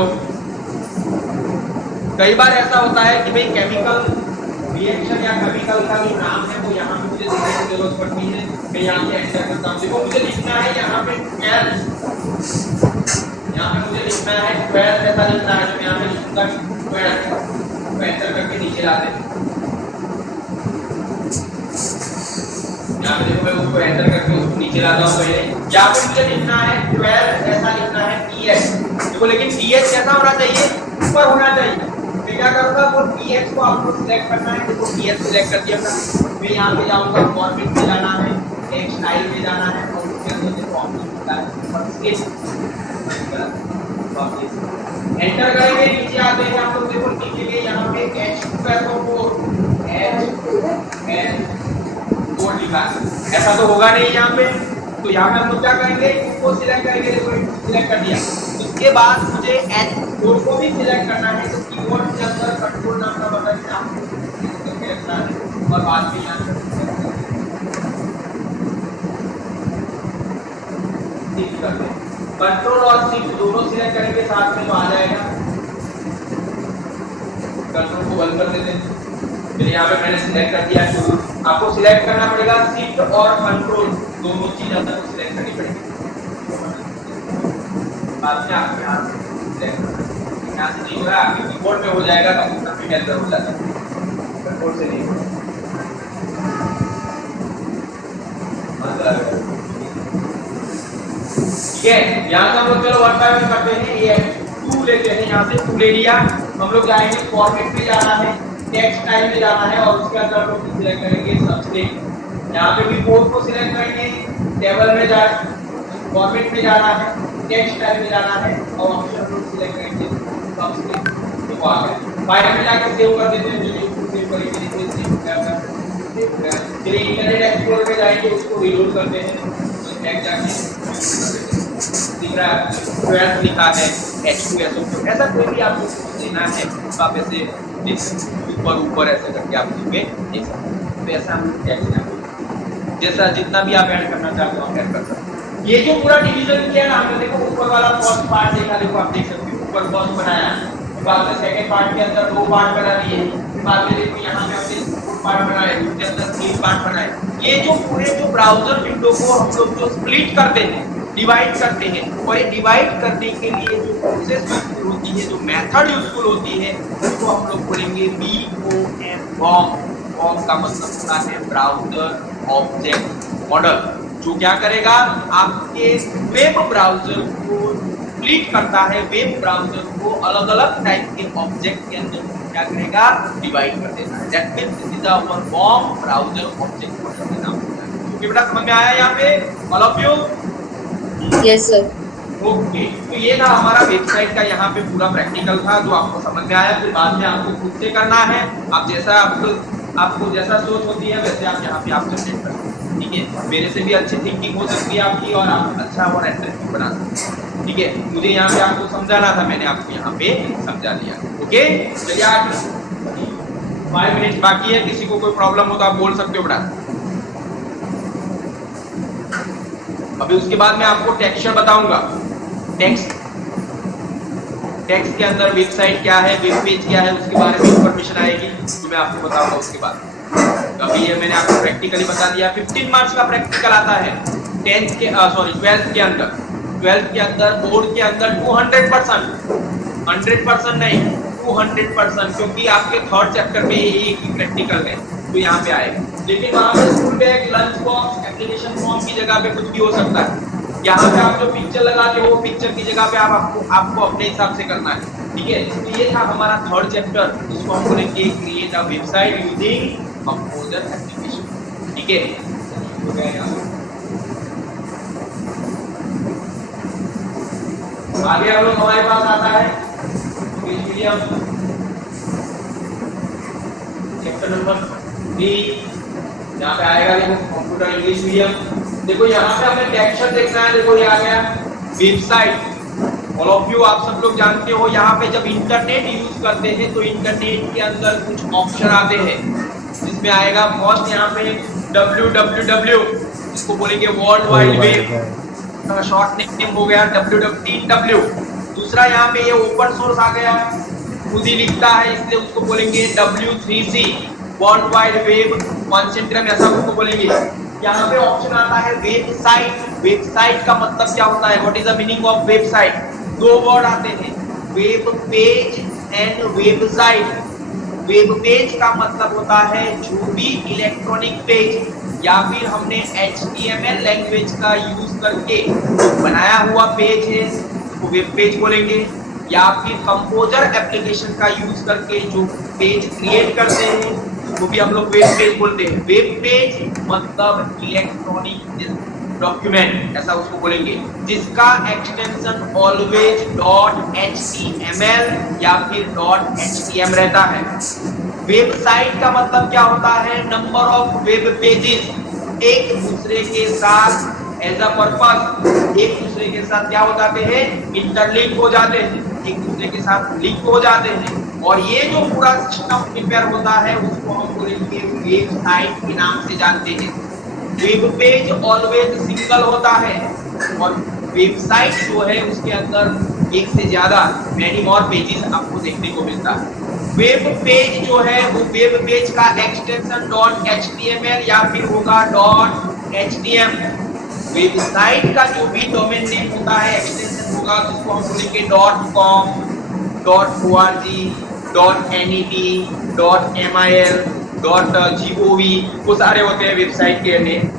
कई बार ऐसा होता है कि भाई केमिकल रिएक्शन या केमिकल का जो नाम है वो यहाँ पे मुझे लिखने की जरूरत पड़ती है। मैं यहाँ पे एंटर करता हूँ, देखो मुझे लिखना है यहाँ पे 12, यहाँ पे मुझे लिखना है 12, ऐसा लिखना है, तो यहाँ पे लिखूंगा 12, एंटर करके नीचे ला दें। यहाँ पे देखो मैं उसको एंटर करके उसको नीचे लाता हूँ पहले। यहाँ पे मुझे लिखना है 12, ऐसा लिखना है TH। देखो लेकिन TH कैसा होना चाहिए, ऊपर होना चाहिए। मैं क्या करूँगा, वो TH को आपको सिलेक्ट करना है। देखो TH सिलेक्ट कर दिया था। मैं यहाँ पे जाऊँगा, फॉर्मेट में जाना है, टेक्स्ट स्टाइल में जाना है और उसके अंदर देखो ऑप्शन होता है एंटर करेंगे। नीचे आते हैं हम लोग, देखो नीचे के यहाँ पे H2 लिखा है। ऐसा तो होगा नहीं यहाँ पे, तो यहाँ पे हम लोग क्या करेंगे, इसको सिलेक्ट करेंगे। देखो सिलेक्ट कर दिया। उसके बाद मुझे H4 को भी सिलेक्ट करना है। तो कीबोर्ड के अंदर कंट्रोल नाम का बटन है, और बाद में यहाँ कंट्रोल और शिफ्ट दोनों सिलेक्ट करेंगे साथ में तो आ जाएगा। कंट्रोल को बंद कर देते हैं। फिर यहाँ पे मैंने सिलेक्ट कर दिया। आपको सिलेक्ट करना पड़ेगा शिफ्ट और कंट्रोल, दोनों चीज अंदर को सिलेक्ट करनी पड़ेगी। बाद में आपके यहाँ से नहीं हो रहा, आपके कीबोर्ड पे हो जाएगा, कंप्यूटर पे अंदर हो जाता है, कंट्रोल से नहीं होगा। ठीक है, यहाँ से हम लोग चलो वन बाय वन करते हैं। ये 2 लेते हैं, यहाँ से 2 ले लिया। हम लोग जाएंगे फॉर्मेट में जाना है, टेक्स्ट स्टाइल में जाना है और उसके अंदर हम लोग सिलेक्ट करेंगे सबस्ट्रिंग। यहाँ पे भी कोड को सिलेक्ट करेंगे, टेबल में जाए, फॉर्मेट में जाना है, टेक्स्ट स्टाइल में जाना है और ऑप्शन को सिलेक्ट करेंगे सबस्ट्रिंग। देखो आ गया। फाइल में जाके सेव कर देते हैं, जो सेव करेंगे फिर इंटरनेट एक्सप्लोरर पे जाएंगे, उसको रीलोड करते हैं। नेक्स्ट जाके दिख रहा है 12 लिखा है H2SO। ऐसा कोई भी आपको देना है तो आप ऐसे ऊपर ऊपर ऐसे करके आप लिख देख सकते हैं। तो ऐसा हम टेक्स्ट जैसा जितना भी आप ऐड करना चाहते हो आप ऐड कर सकते हैं। ये जो पूरा डिवीजन किया ना हमने, देखो ऊपर वाला फर्स्ट पार्ट देखा, देखो आप देख सकते हो ऊपर फर्स्ट बनाया, बाद में सेकंड पार्ट के अंदर 2 पार्ट बना दिए, बाद में देखो यहाँ पे हमने पार्ट बनाए, उसके अंदर 3 पार्ट बनाए। ये जो पूरे जो ब्राउजर विंडो को हम लोग जो स्प्लिट करते हैं, डिवाइड करते हैं, और ये डिवाइड करने के लिए जो प्रोसेस यूजफुल होती है, जो मेथड यूजफुल होती है, उसको हम लोग बोलेंगे BOM। BOM का मतलब होता है ब्राउजर ऑब्जेक्ट मॉडल, जो क्या करेगा, आपके वेब ब्राउजर को स्प्लिट करता है, वेब ब्राउजर को अलग अलग टाइप के ऑब्जेक्ट के अंदर क्या करेगा, डिवाइड कर देता है। That means this is our BOM browser object model का नाम होता है। ओके बेटा, समझ में आया यहाँ पे all of you? Yes sir. Okay, तो ये था हमारा वेबसाइट का यहाँ पे पूरा प्रैक्टिकल था, जो आपको समझ में आया। फिर बाद में आपको खुद से करना है, आप जैसा आपको जैसा सोच होती है वैसे आप यहाँ पे आप जनरेट कर सकते हैं। ठीक है, मेरे से भी अच्छी थिंकिंग हो सकती है आपकी, और आप अच्छा और इंटरेस्टिंग बना सकते हैं। ठीक है, मुझे यहाँ पे आपको समझाना था, मैंने आपको यहाँ पे समझा दिया। ओके, चलिए आगे 5 मिनट बाकी है। किसी को कोई प्रॉब्लम हो तो आप बोल सकते हो बेटा। अभी उसके बाद मैं आपको टेक्सचर बताऊंगा। टेक्स्ट के अंदर वेबसाइट क्या है, वेब पेज क्या है, उसके बारे में इंफॉर्मेशन आएगी, तो मैं आपको बताऊंगा उसके बाद। अभी ये मैंने आपको प्रैक्टिकली बता दिया। 15 मार्क्स का प्रैक्टिकल आता है 12th के अंदर। 12th के अंदर बोर्ड के अंदर 200%, 100% नहीं 200%, क्योंकि आपके 3rd चैप्टर में एक ही प्रैक्टिकल है तो यहाँ पे आएगा। लेकिन वहाँ पे school bag, lunch box, application form की जगह पे कुछ भी हो सकता है। यहाँ पे आप जो पिक्चर लगाते हो, वो पिक्चर की जगह पे आपको अपने हिसाब से करना है। ठीक है, तो ये था हमारा 3rd चैप्टर, जिसको हम बोलेंगे create a website using composer application. ठीक है, हो गया यहाँ। आगे हम लोग हमारे पास आता है इंग्लिश मीडियम चैप्टर नंबर 3। यहाँ पे आएगा देखो कंप्यूटर इंग्लिश मीडियम। देखो यहाँ पे हमें टेक्सचर देखना है। देखो ये आ गया वेबसाइट। ऑल ऑफ यू आप सब लोग जानते हो, यहाँ पे जब इंटरनेट यूज करते हैं तो इंटरनेट के अंदर कुछ ऑप्शन आते हैं, जिसमें आएगा फर्स्ट यहाँ पे www, इसको बोलेंगे world wide web, short name हो गया www। दूसरा यहाँ पे ये ओपन सोर्स आ गया, खुद ही लिखता है, इसलिए उसको बोलेंगे W3C, वर्ल्ड वाइड वेब कॉन्सेंट्रम, ऐसा उसको बोलेंगे। यहाँ पे ऑप्शन आता है वेबसाइट। वेबसाइट का मतलब क्या होता है, what is the meaning of website? 2 word आते हैं, web page and website. Web page का मतलब होता है जो भी इलेक्ट्रॉनिक पेज, या फिर हमने HTML लैंग्वेज का यूज करके जो बनाया हुआ पेज है उसको वेब पेज बोलेंगे, या फिर कंपोजर एप्लीकेशन का यूज करके जो पेज क्रिएट करते हैं उसको भी हम लोग वेब पेज बोलते हैं। वेब पेज मतलब इलेक्ट्रॉनिक डॉक्यूमेंट ऐसा उसको बोलेंगे, जिसका एक्सटेंशन ऑलवेज .html या फिर .htm रहता है। वेबसाइट का मतलब क्या होता है? नंबर ऑफ वेब पेजेस एक दूसरे के साथ एज अ पर्पस एक दूसरे के साथ क्या हो जाते हैं? इंटरलिंक हो जाते हैं, एक दूसरे के साथ लिंक हो जाते हैं, और ये जो पूरा सिस्टम प्रिपेयर होता है उसको हम बोलेंगे वेबसाइट के नाम से जानते हैं। वेब पेज ऑलवेज सिंगल होता है, और वेबसाइट जो है उसके अंदर एक से ज्यादा मैनी मोर पेजेस आपको देखने को मिलता है। वेब पेज जो है वो वेब पेज का एक्सटेंशन .html या फिर होगा .htm। वेबसाइट का जो भी डोमेन नेम होता है एक्सटेंशन होगा जिसको हम बोलेंगे .com, .org, .net, .mil, .gov, वो सारे होते हैं वेबसाइट के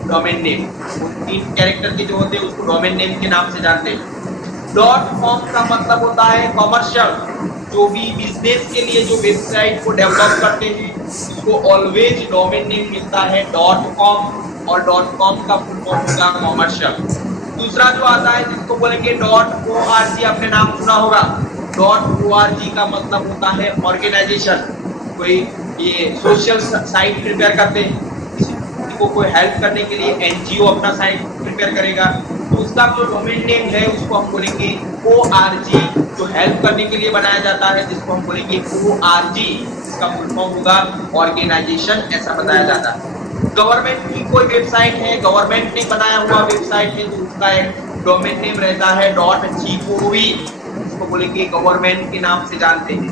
डोमेन नेम। वो 3 कैरेक्टर के जो होते हैं उसको डोमेन नेम के नाम से जानते हैं। .com का मतलब होता है कमर्शियल, जो भी बिजनेस के लिए जो वेबसाइट को डेवलप करते हैं उसको ऑलवेज डोमेन नेम मिलता है .com, और .com का फुल फॉर्म होगा कमर्शियल। दूसरा जो आता है जिसको बोलेंगे .org, आपने नाम सुना होगा। .org का मतलब होता है ऑर्गेनाइजेशन, कोई ये सोशल साइट प्रिपेयर करते हैं, किसी को कोई हेल्प करने के लिए NGO अपना साइट प्रिपेयर करेगा तो उसका जो डोमेन नेम है उसको हम बोलेंगे org, जो हेल्प करने के लिए बनाया जाता है जिसको हम बोलेंगे org, इसका फुल फॉर्म होगा ऑर्गेनाइजेशन, ऐसा बताया जाता है। गवर्नमेंट की कोई वेबसाइट है, गवर्नमेंट ने बनाया हुआ वेबसाइट है तो उसका एक डोमेन नेम रहता है .gov, इसको बोलेंगे गवर्नमेंट के नाम से जानते हैं।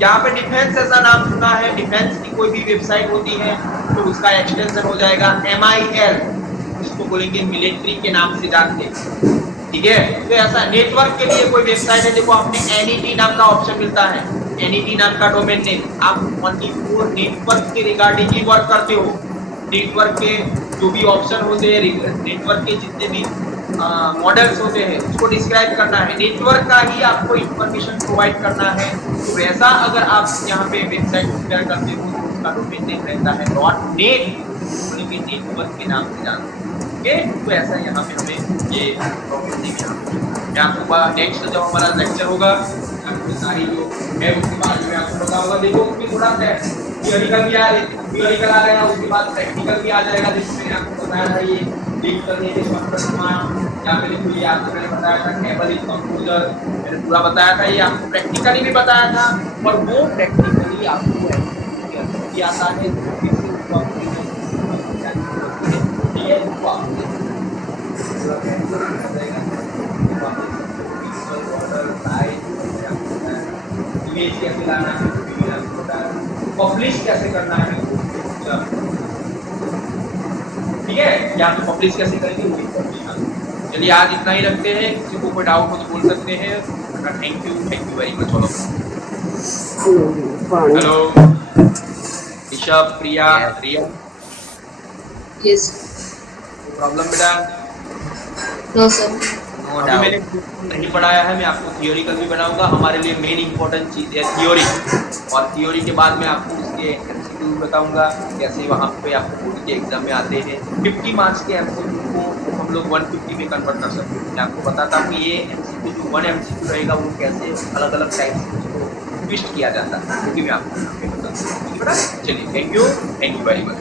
यहाँ पे डिफेंस ऐसा नाम सुना है, डिफेंस की कोई भी वेबसाइट होती है तो उसका एक्सटेंशन हो जाएगा MIL, इसको बोलेंगे मिलिट्री के नाम से जानते हैं। ठीक है, तो ऐसा नेटवर्क के लिए कोई वेबसाइट है, देखो आपने NET नाम का ऑप्शन मिलता है, NET नाम का डोमेन नेम, आप 24 नेटवर्क के रिगार्डिंग ही वर्क करते हो। नेटवर्क के जो भी ऑप्शन होते हैं, नेटवर्क के जितने भी मॉडल्स होते हैं उसको डिस्क्राइब करना है, नेटवर्क का ही आपको इंफॉर्मेशन प्रोवाइड करना है। तो वैसा अगर आप यहाँ पे वेबसाइट प्रिपेयर करते हो तो उसका डोमेन नेम रहता है .net, बोलेंगे नेटवर्क के नाम से जानते हैं। ओके, तो ऐसा यहाँ पे हमें ये डोमेन नेम यहाँ आपको नेक्स्ट जब हमारा लेक्चर होगा आपको सारी जो है उसके बाद में आपको पता होगा। देखो उसमें थोड़ा थियोरिकल भी आ गया, उसके बाद प्रैक्टिकल भी आ जाएगा। जैसे मैंने आपको बताया था ये लिंक करने के या फिर देखो ये आपको मैंने बताया था टेबल इन कंप्यूटर, मैंने पूरा बताया था, ये आपको प्रैक्टिकली भी बताया था, और वो प्रैक्टिकली आपको भी आता है फिर से उसको इमेज कैसे लाना है, पब्लिश कैसे करना है, ठीक है, या तो पब्लिश कैसे करेंगे। चलिए आज इतना ही रखते हैं, किसी को कोई डाउट हो तो बोल सकते हैं। Thank you very much all of you. Hello Rishabh, Priya, Riya, yes problem बेटा? No sir. अभी मैंने नहीं पढ़ाया है, मैं आपको थियोरिकल भी बनाऊंगा। हमारे लिए मेन इंपॉर्टेंट चीज़ है थियोरी, और थियोरी के बाद मैं आपको उसके MCQ बताऊंगा कैसे वहाँ पे आपको बोर्ड के एग्जाम में आते हैं। 50 मार्क्स के MCQ को हम लोग 150 में कन्वर्ट कर सकते हैं। मैं आपको बताता हूँ कि ये MCQ जो 1 MCQ रहेगा वो कैसे अलग अलग टाइप से उसको ट्विस्ट किया जाता है, क्योंकि मैं आपको बताता हूँ। चलिए, थैंक यू वेरी मच।